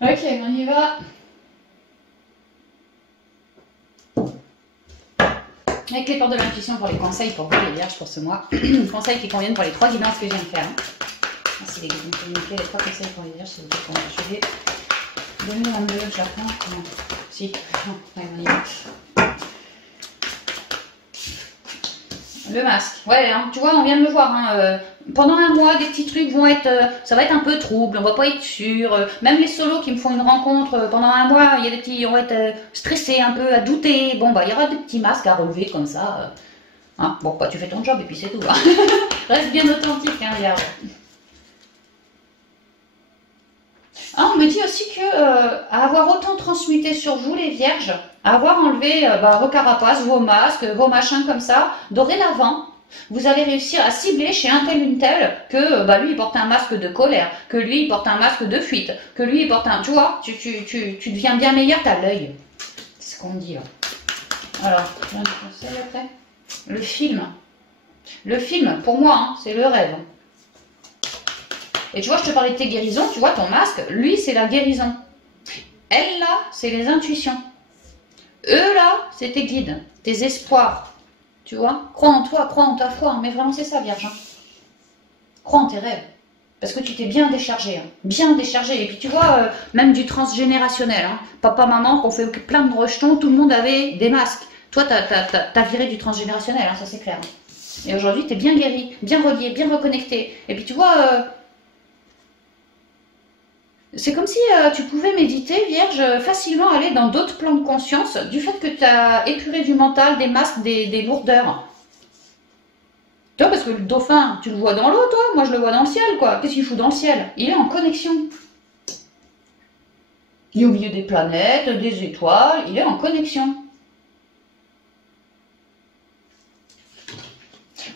Ok, on y va. Avec les portes de l'intuition pour les conseils pour vous les vierges pour ce mois. Conseils qui conviennent pour les 3 guidances que je viens de faire. Merci les guides de communiquer les 3 conseils pour les vierges s'il vous plaît pour le juillet 2022. Japon. Non. Si. Non, on y va. Le masque, ouais, hein, tu vois, on vient de le voir. Hein, pendant 1 mois, des petits trucs vont être, ça va être un peu trouble, on va pas être sûr. Même les solos qui me font une rencontre pendant 1 mois, il y a des petits, on va être stressés un peu, à douter. Bon, bah, il y aura des petits masques à relever comme ça. Hein. Bon, bah, tu fais ton job et puis c'est tout. Hein. Reste bien authentique, hein, vierge. Ah, on me dit aussi que à avoir autant transmuté sur vous les vierges, à avoir enlevé vos carapaces, vos masques, vos machins comme ça, dorénavant, vous allez réussir à cibler chez un tel une telle que lui il porte un masque de colère, que lui il porte un masque de fuite, que lui il porte un... Tu vois, tu deviens bien meilleur, t'as l'œil. C'est ce qu'on dit là. Alors, je viens de penser après. Le film. Le film, pour moi, hein, c'est le rêve. Et tu vois, je te parlais de tes guérisons, tu vois, ton masque, lui, c'est la guérison. Elle, là, c'est les intuitions. Eux, là, c'est tes guides, tes espoirs. Tu vois, crois en toi, crois en ta foi. Mais vraiment, c'est ça, Vierge. Hein. Crois en tes rêves. Parce que tu t'es bien déchargé. Hein. Bien déchargé. Et puis, tu vois, même du transgénérationnel. Hein. Papa, maman, qu'on fait plein de rejetons, tout le monde avait des masques. Toi, t'as viré du transgénérationnel, hein, ça c'est clair. Et aujourd'hui, t'es bien guéri, bien relié, bien reconnecté. Et puis, tu vois... c'est comme si tu pouvais méditer, Vierge, facilement aller dans d'autres plans de conscience du fait que tu as épuré du mental, des masques, des lourdeurs. Toi, parce que le dauphin, tu le vois dans l'eau, toi, moi je le vois dans le ciel, quoi. Qu'est-ce qu'il fout dans le ciel? Il est en connexion. Il est au milieu des planètes, des étoiles, il est en connexion.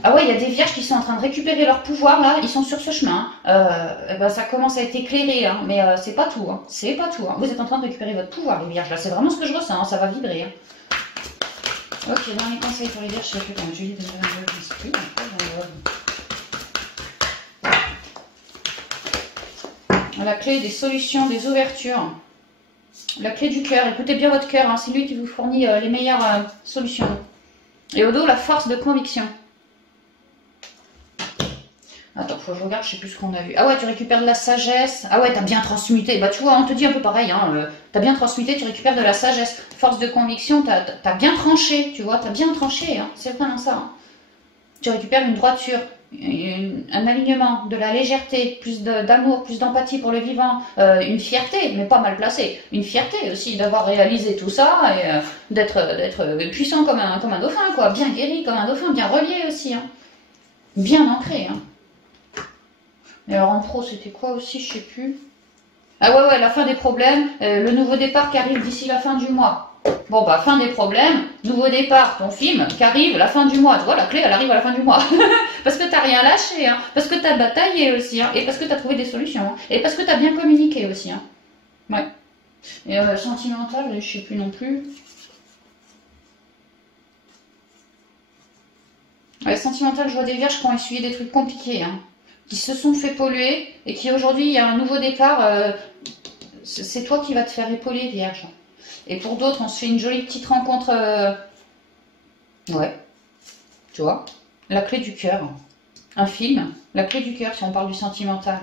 Ah ouais, il y a des vierges qui sont en train de récupérer leur pouvoir, là, ils sont sur ce chemin. Ben, ça commence à être éclairé, hein, mais c'est pas tout. Hein, c'est pas tout. Hein. Vous êtes en train de récupérer votre pouvoir, les vierges, là, c'est vraiment ce que je ressens, hein, ça va vibrer. Hein. Ok, dernier conseil pour les vierges, je sais plus quand, juillet 2022, je sais plus. La clé des solutions, des ouvertures. La clé du cœur, écoutez bien votre cœur, hein, c'est lui qui vous fournit les meilleures solutions. Et au dos, la force de conviction. Attends, faut que je regarde, je sais plus ce qu'on a vu. Ah ouais, tu récupères de la sagesse. Ah ouais, t'as bien transmuté. Bah tu vois, on te dit un peu pareil. Hein, t'as bien transmuté, tu récupères de la sagesse. Force de conviction, t'as bien tranché, tu vois. T'as bien tranché, hein, c'est vraiment ça. Hein. Tu récupères une droiture, un alignement, de la légèreté, plus d'amour, plus d'empathie pour le vivant. Une fierté, mais pas mal placée. Une fierté aussi d'avoir réalisé tout ça et d'être puissant comme un dauphin, quoi. Bien guéri comme un dauphin, bien relié aussi. Hein. Bien ancré, hein. Et alors en pro, c'était quoi aussi, je sais plus. Ah ouais, la fin des problèmes, le nouveau départ qui arrive d'ici la fin du mois. Bon bah, fin des problèmes, nouveau départ, ton film qui arrive la fin du mois. Tu vois, la clé, elle arrive à la fin du mois. Parce que t'as rien lâché, hein. Parce que t'as bataillé aussi, hein. Et parce que t'as trouvé des solutions. Hein. Et parce que t'as bien communiqué aussi. Hein. Ouais. Et sentimental, je sais plus non plus. Ouais, sentimental, je vois des vierges qui ont essuyé des trucs compliqués, hein. Qui se sont fait polluer et qui aujourd'hui il y a un nouveau départ, c'est toi qui vas te faire épauler, vierge. Et pour d'autres, on se fait une jolie petite rencontre. Ouais, tu vois, la clé du cœur. Un film, la clé du cœur, si on parle du sentimental.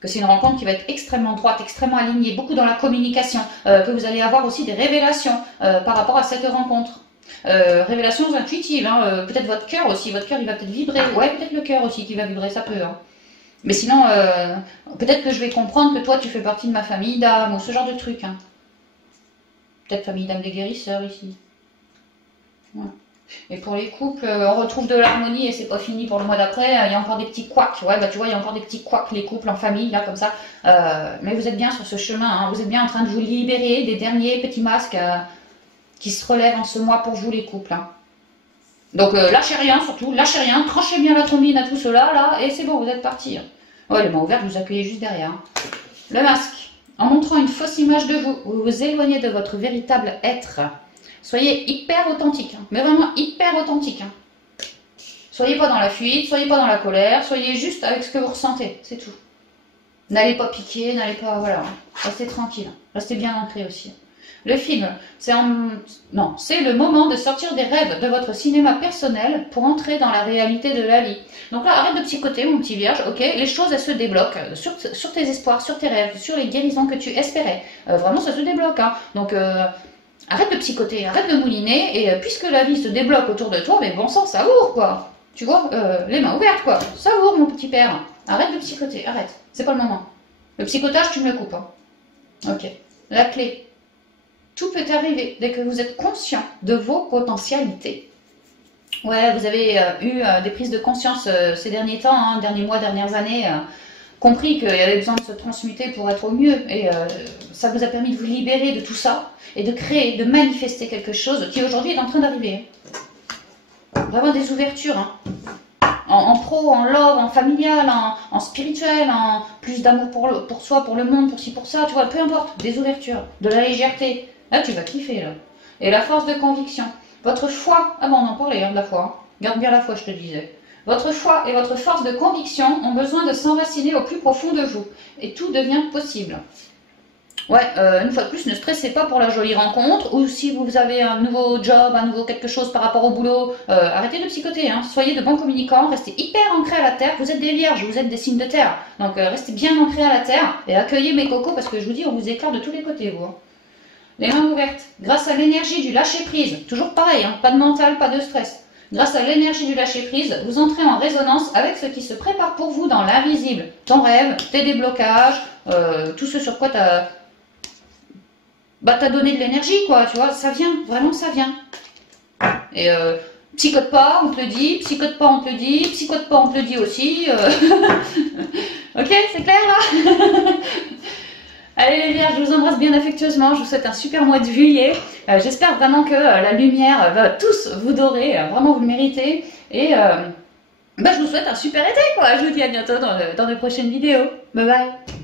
Que c'est une rencontre qui va être extrêmement droite, extrêmement alignée, beaucoup dans la communication. Que vous allez avoir aussi des révélations par rapport à cette rencontre. Révélations intuitives, hein, peut-être votre cœur aussi, votre cœur il va peut-être vibrer, ouais peut-être le cœur aussi qui va vibrer, ça peut, hein. Mais sinon, peut-être que je vais comprendre que toi tu fais partie de ma famille d'âmes ou ce genre de truc, hein. Peut-être famille d'âmes des guérisseurs ici. Ouais. Et pour les couples, on retrouve de l'harmonie et c'est pas fini pour le mois d'après, il y a encore des petits couacs, ouais bah tu vois il y a encore des petits couacs les couples en famille là comme ça, mais vous êtes bien sur ce chemin, hein. Vous êtes bien en train de vous libérer des derniers petits masques qui se relèvent en ce mois pour vous les couples. Hein. Donc lâchez rien surtout, lâchez rien, tranchez bien la trombine à tout cela là, et c'est bon, vous êtes partis. Hein. Ouais, les mains ouvertes, vous accueillez juste derrière. Hein. Le masque, en montrant une fausse image de vous, vous vous éloignez de votre véritable être. Soyez hyper authentique, hein. Mais vraiment hyper authentique. Hein. Soyez pas dans la fuite, soyez pas dans la colère, soyez juste avec ce que vous ressentez, c'est tout. N'allez pas piquer, n'allez pas, voilà, restez tranquille, restez bien ancré aussi. Le film, c'est le moment de sortir des rêves de votre cinéma personnel pour entrer dans la réalité de la vie. Donc là, arrête de psychoter, mon petit vierge, ok? Les choses, elles se débloquent sur tes espoirs, sur tes rêves, sur les guérisons que tu espérais. Vraiment, ça se débloque, hein. Donc, arrête de psychoter, arrête de mouliner, et puisque la vie se débloque autour de toi, mais bon sang, savoure, quoi. Tu vois, les mains ouvertes, quoi. Savoure, mon petit père. Arrête de psychoter, arrête. C'est pas le moment. Le psychotage, tu me le coupes, hein. Ok. La clé. Tout peut arriver dès que vous êtes conscient de vos potentialités. Ouais, vous avez eu des prises de conscience ces derniers temps, hein, derniers mois, dernières années, compris qu'il y avait besoin de se transmuter pour être au mieux. Et ça vous a permis de vous libérer de tout ça et de créer, de manifester quelque chose qui aujourd'hui est en train d'arriver. D'avoir des ouvertures, hein. En pro, en love, en familial, en spirituel, en plus d'amour pour soi, pour le monde, pour ci, pour ça, tu vois, peu importe, des ouvertures, de la légèreté. Là, tu vas kiffer, là. Et la force de conviction. Votre foi, ah bon, on en parlait, hein, de la foi. Garde bien la foi, je te disais. Votre foi et votre force de conviction ont besoin de s'enraciner au plus profond de vous. Et tout devient possible. Ouais, une fois de plus, ne stressez pas pour la jolie rencontre, ou si vous avez un nouveau job, un nouveau quelque chose par rapport au boulot, arrêtez de psychoter, hein. Soyez de bons communicants, restez hyper ancrés à la terre, vous êtes des vierges, vous êtes des signes de terre, donc restez bien ancrés à la terre, et accueillez mes cocos, parce que je vous dis, on vous éclaire de tous les côtés, vous. Hein. Les mains ouvertes, grâce à l'énergie du lâcher-prise, toujours pareil, hein, pas de mental, pas de stress. Grâce à l'énergie du lâcher-prise, vous entrez en résonance avec ce qui se prépare pour vous dans l'invisible. Ton rêve, tes déblocages, tout ce sur quoi t'as donné de l'énergie, quoi, tu vois, ça vient, vraiment ça vient. Et psychote pas, on te le dit, psychote pas, on te le dit, psychote pas, on te le dit aussi. Ok, c'est clair là. Allez les vierges, je vous embrasse bien affectueusement, je vous souhaite un super mois de juillet. J'espère vraiment que la lumière va tous vous dorer, vraiment vous le méritez. Et je vous souhaite un super été, quoi. Je vous dis à bientôt dans de prochaines vidéos. Bye bye.